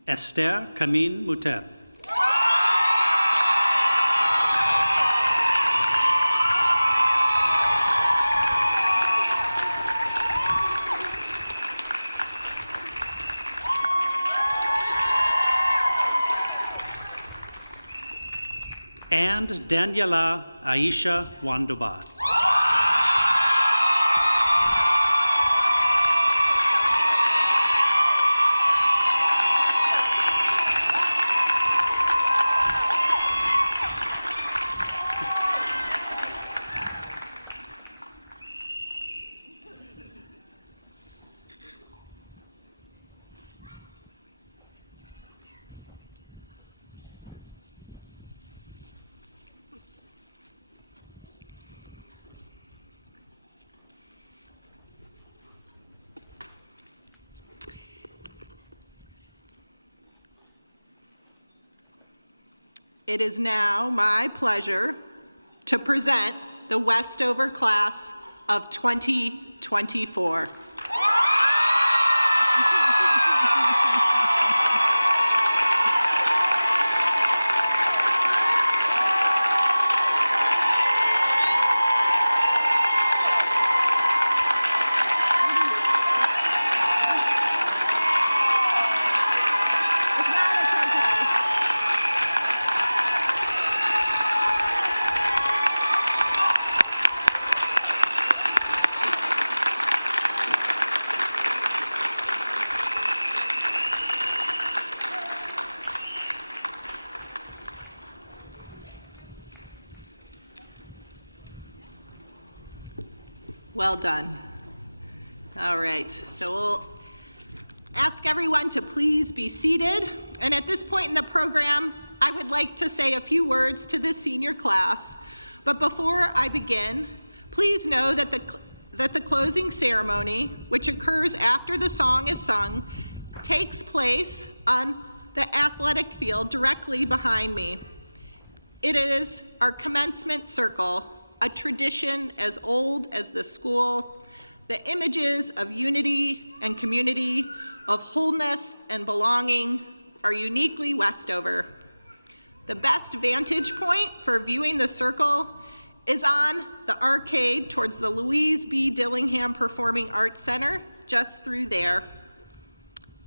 Esther Kamin Muteb. And Daniela Aisha Wandoba. It is now my pleasure to present the Westover class of 2024. Well done. All right, so we'll ask everyone to please be seated. And at this point in the program, I would like to say a few words to the senior class. But before I begin, please know that the closing ceremony, which occurs after the song is sung, takes place on the athletic field directly behind me. It is our commencement circle, a tradition as old as the school. The images of unity and community, of wholeness and belonging are uniquely Westover. The best vantage point for viewing the circle is on the arcade towards the Louise B. Dillingham Performing Arts Center, just through there.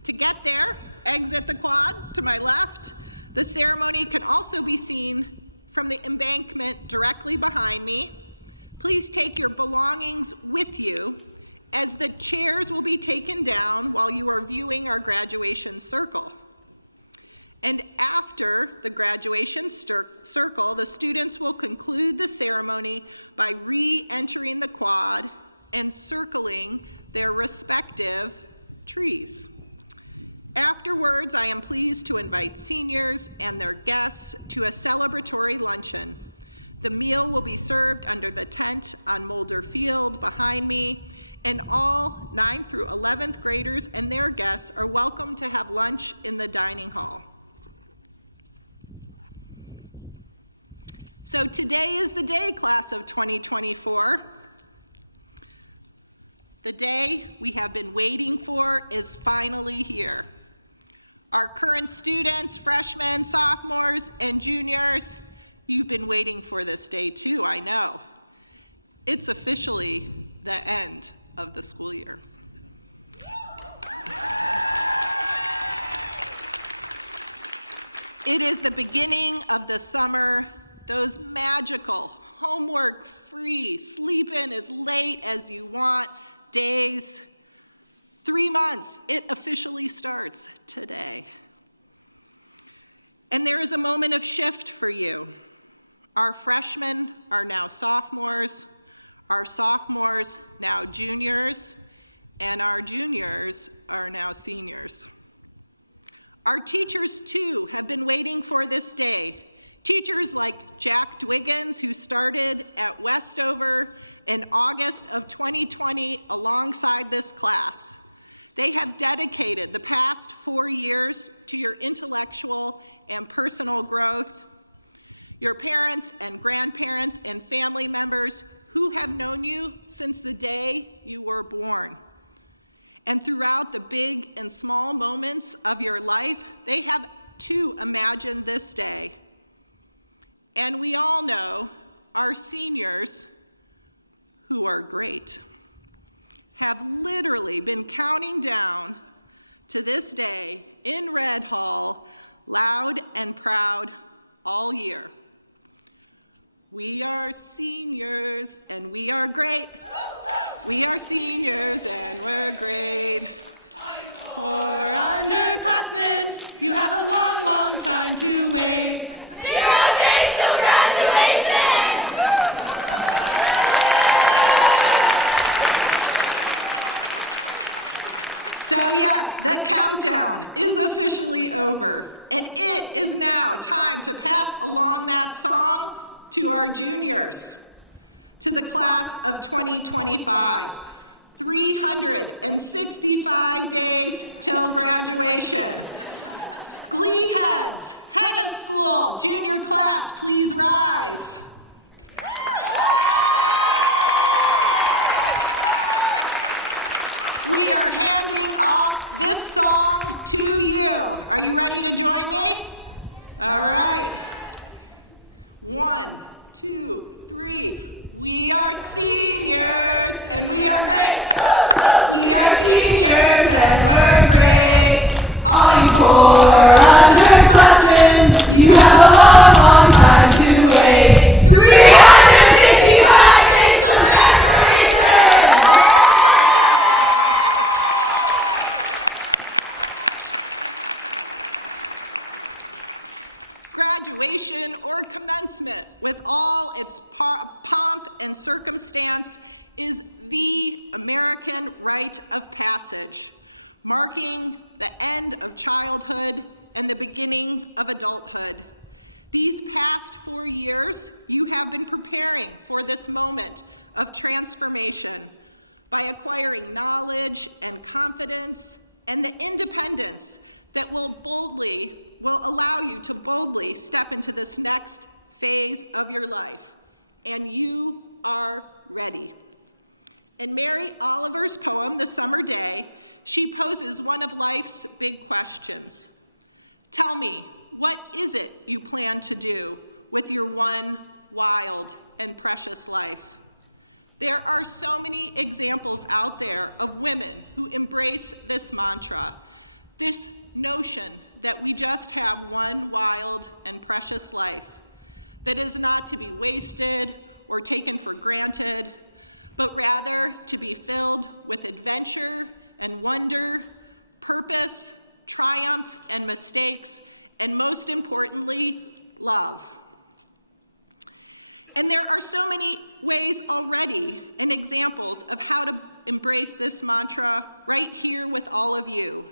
To get there, exit the quad to my left. The ceremony can also be seen from the embankment directly behind me. Please take your belongings with you, as the chairs will be taken down while you are viewing our graduation circle. And after the graduation circle, the students will conclude the ceremony by re-entering the quad and circling their respective trees. Afterwards, I am pleased to invite seniors and their guests to a celebratory luncheon. The meal will be served under the tent on Mulder Field behind me, and all 9th through 11th graders and their guests are welcome to have lunch in the dining hall. So today is the day, class of 2024. The day we have been waiting for is finally here. Our current students, freshmen, sophomores, and juniors, you've been waiting for this day too, I know. it's officially the end of the school year. It is the beginning of the summer, those magical, homework-free, sleep in as late as you want days. 3 months, it officially starts today. And there is a moment of shift for you. Our freshmen are now sophomores, our sophomores now juniors, and our juniors are now seniors. Our teachers, too, have been waiting for this day. Teachers like Jack Dwiggins, who started at Westover in August of 2020 alongside this class. They have dedicated the past 4 years to your intellectual and personal growth. Your parents and grandparents and family members who have known you since the day you were born. And throughout the big and small moments of your life, they have too imagined this day. And we all know our seniors, who are great, have literally been counting down to this day in Red Hall, loud and proud all year. We are seniors and we are great. We are seniors and we're great. For underclassmen, you have a long, long time to wait. 0 days till graduation! So yes, the countdown is officially over, and it is now time to pass along that song to our juniors, to the class of 2025. 365 days till graduation. Glee heads, head of school, junior class, please rise. We are handing off this song to you. Are you ready to join me? All right. 1, 2, 3. We are seniors and we are great. We are seniors and we're great. All you poor underclassmen, you have a long, long time to wait. 365 days till graduation. Graduation or commencement, with all its pomp and circumstance, is the American rite of passage, marking the end of childhood and the beginning of adulthood. These past 4 years, you have been preparing for this moment of transformation by acquiring knowledge and confidence and the independence that will allow you to boldly step into this next phase of your life. And you are ready. In Mary Oliver's poem, The Summer Day, she poses one of life's big questions. Tell me, what is it you plan to do with your one wild and precious life? There are so many examples out there of women who embrace this mantra, this notion that we just have one wild and precious life that is not to be wasted or taken for granted, but rather to be filled with adventure and wonder, purpose, triumph and mistakes, and most importantly, love. And there are so many ways already and examples of how to embrace this mantra right here with all of you.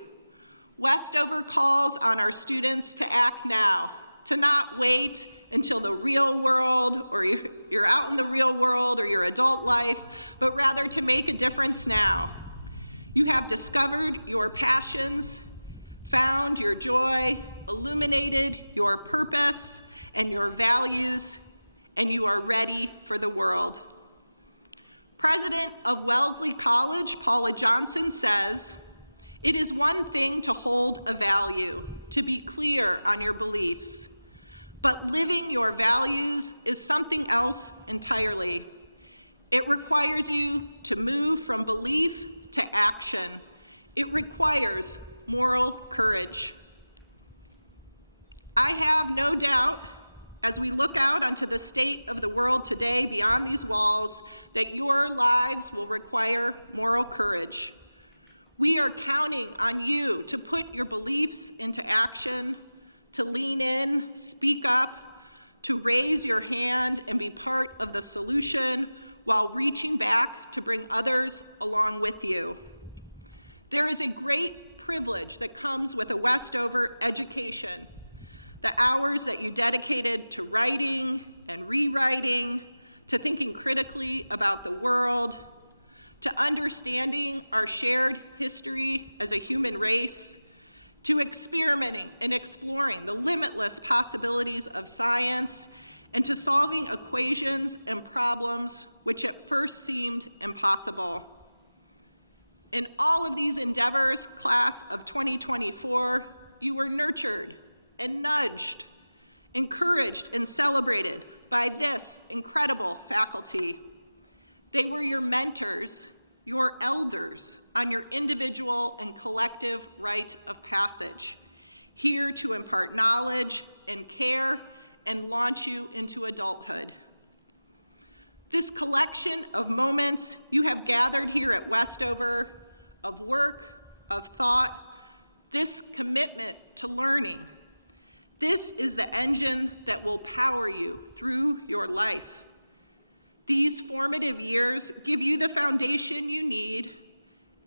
Westover calls on our students to act now, to not wait until the real world, or you're out in the real world, or your adult life, but rather to make a difference now. You have discovered your passions, found your joy, illuminated your purpose and your values, and you are ready for the world. President of Wellesley College, Paula Johnson, says, "It is one thing to hold a value, to be clear on your beliefs, but living your values is something else entirely. It requires you to move from belief to action. It requires moral courage. I have no doubt, as we look out onto the state of the world today beyond these walls, that your lives will require moral courage. We are counting on you to put your beliefs into action, to lean in, speak up, to raise your hand and be part of the solution while reaching back to bring others along with you. There is a great privilege that comes with a Westover education. The hours that you dedicated to writing and rewriting, to thinking critically about the world, to understanding our shared history as a human race, to experimenting and exploring the limitless possibilities of science, and to solving equations and problems which at first seemed impossible. In all of these endeavors, class of 2024, you were nurtured and nudged, encouraged and celebrated by this incredible faculty. They were your mentors, your elders on your individual and collective rite of passage, here to impart knowledge and care and launch you into adulthood. This collection of moments you have gathered here at Westover, of work, of thought, this commitment to learning, this is the engine that will power you through your life. These formative years give you the foundation you need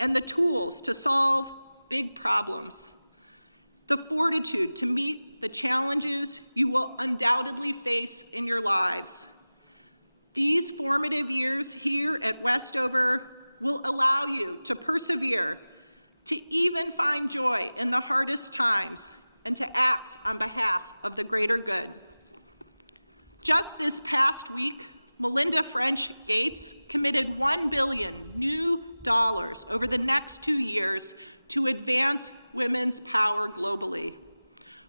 and the tools to solve big problems, the fortitude to meet the challenges you will undoubtedly face in your lives. These formative years here at Westover will allow you to persevere, to even find joy in the hardest times, and to act on behalf of the greater good. Just this past week, Melinda French Gates committed $1 billion new over the next 2 years to advance women's power globally,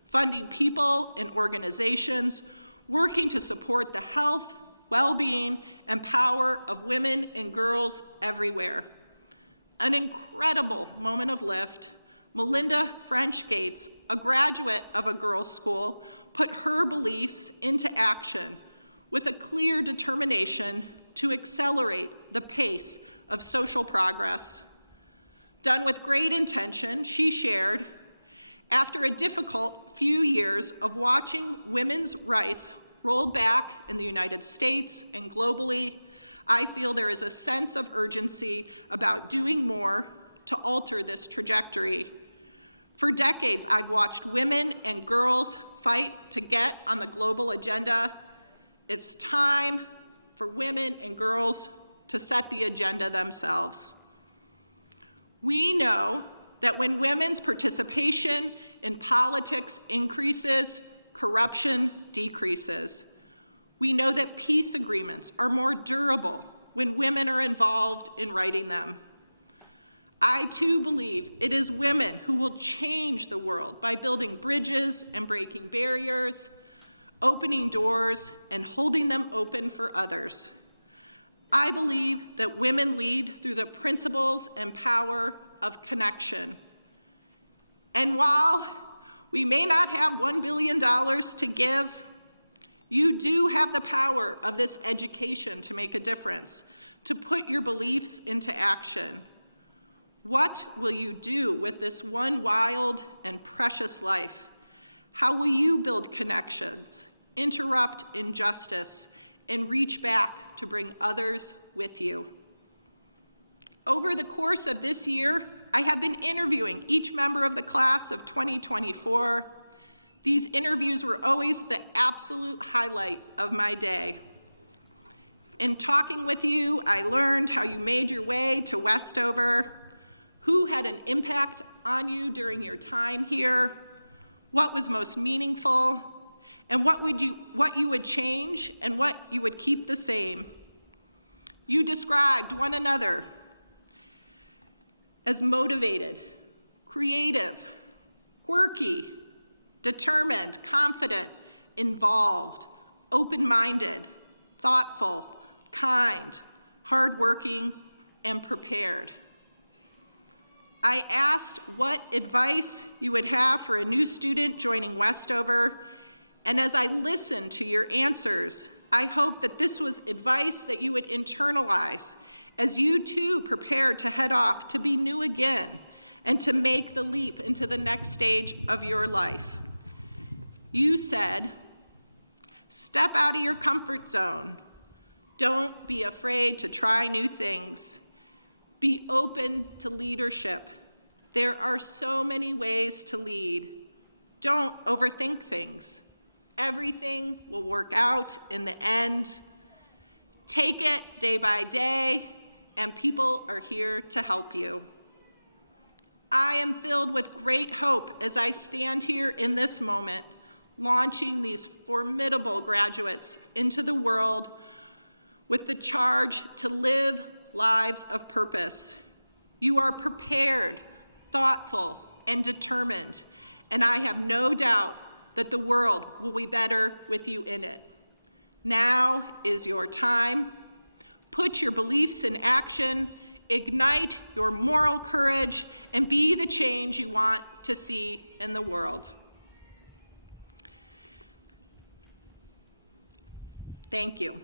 funding people and organizations working to support the health, well-being, and power of women and girls everywhere. An incredible moment of lift. Melinda French Gates, a graduate of a girls' school, put her beliefs into action with a clear determination to accelerate the pace of social progress. Done with great intention, she shared, after a difficult few years of watching women's rights rolled back in the United States and globally, I feel there is a sense of urgency about doing more to alter this trajectory. For decades, I've watched women and girls fight to get on the global agenda. It's time for women and girls to set the agenda themselves. We know that when women's participation in politics increases, corruption decreases. We know that peace agreements are more durable when women are involved in writing them. I too believe it is women who will change the world by building bridges and breaking barriers, opening doors and holding them open for others. I believe that women lead through the principles and power of connection. And while we may not have $1 billion to give, you do have the power of this education to make a difference, to put your beliefs into action. What will you do with this one wild and precious life? How will you build connections, interrupt injustice, and reach back to bring others with you? Over the course of this year, I have been interviewing each member of the class of 2024. These interviews were always the absolute highlight of my day. In talking with you, I learned how you made your way to Westover, who had an impact on you during your time here, what was most meaningful, and what you would change and what you would keep the same. You described one another as motivated, creative, quirky, determined, confident, involved, open-minded, thoughtful, kind, hardworking, and prepared. I asked what advice you would have for a new student joining Westover, and as I listened to your answers, I hope that this was advice that you would internalize as you too prepared to head off to be new again and to make the leap into the next stage of your life. You said, step out of your comfort zone. Don't be afraid to try new things. Be open to leadership. There are so many ways to lead. Don't overthink things. Everything will work out in the end. Take it day by day, and people are here to help you. I am filled with great hope as I stand here in this moment, launching these formidable graduates into the world with the charge to live lives of purpose. You are prepared, thoughtful, and determined, and I have no doubt that the world will be better with you in it. Now is your time. Put your beliefs in action, ignite your moral courage, and be the change you want to see in the world. Thank you.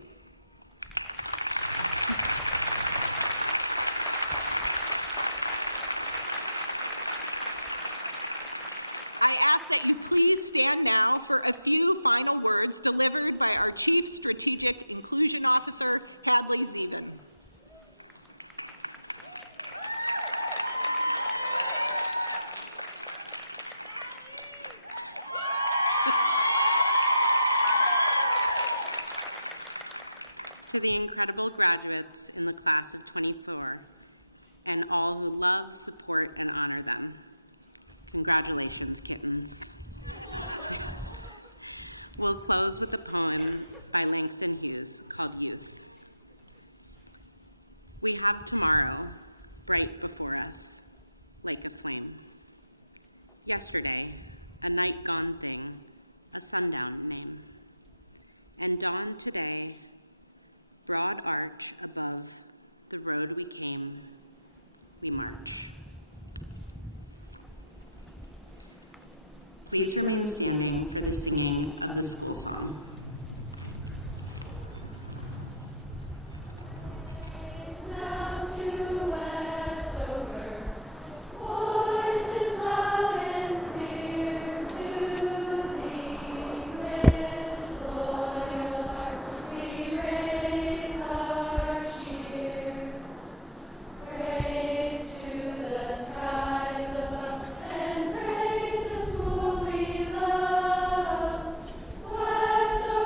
I ask that you please stand now for a few final words delivered by our Chief Strategic Inclusion Officer, Hadley Zeven. To the incredible graduates in the class of 24 and all who love, support, and honor them, congratulations, kittens. We'll close with a poem by Langston Hughes called Youth. We have tomorrow bright before us, like a flame. Yesterday, a night gone thing, a sundown name. And dawn today, broad arch above the road we came, we march. Please remain standing for the singing of the school song. Westover.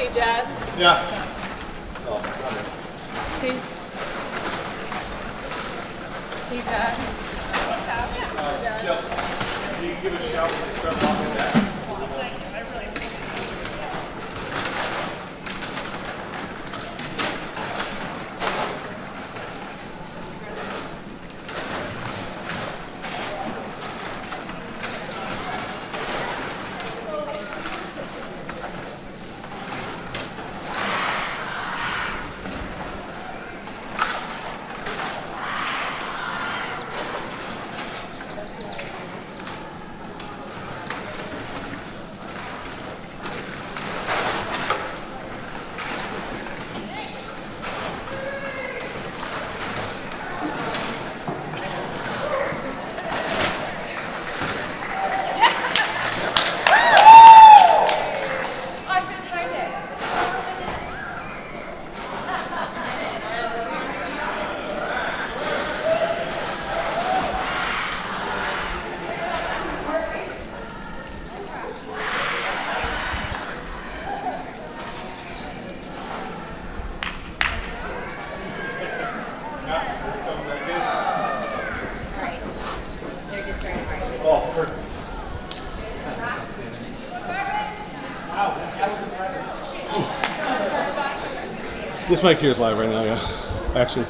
Hey, Dad. Yeah. Hey. Hey, Dad. Chelsea, can you give a shout when they start walking back? Oh, perfect. This mic here is live right now, yeah. Actually.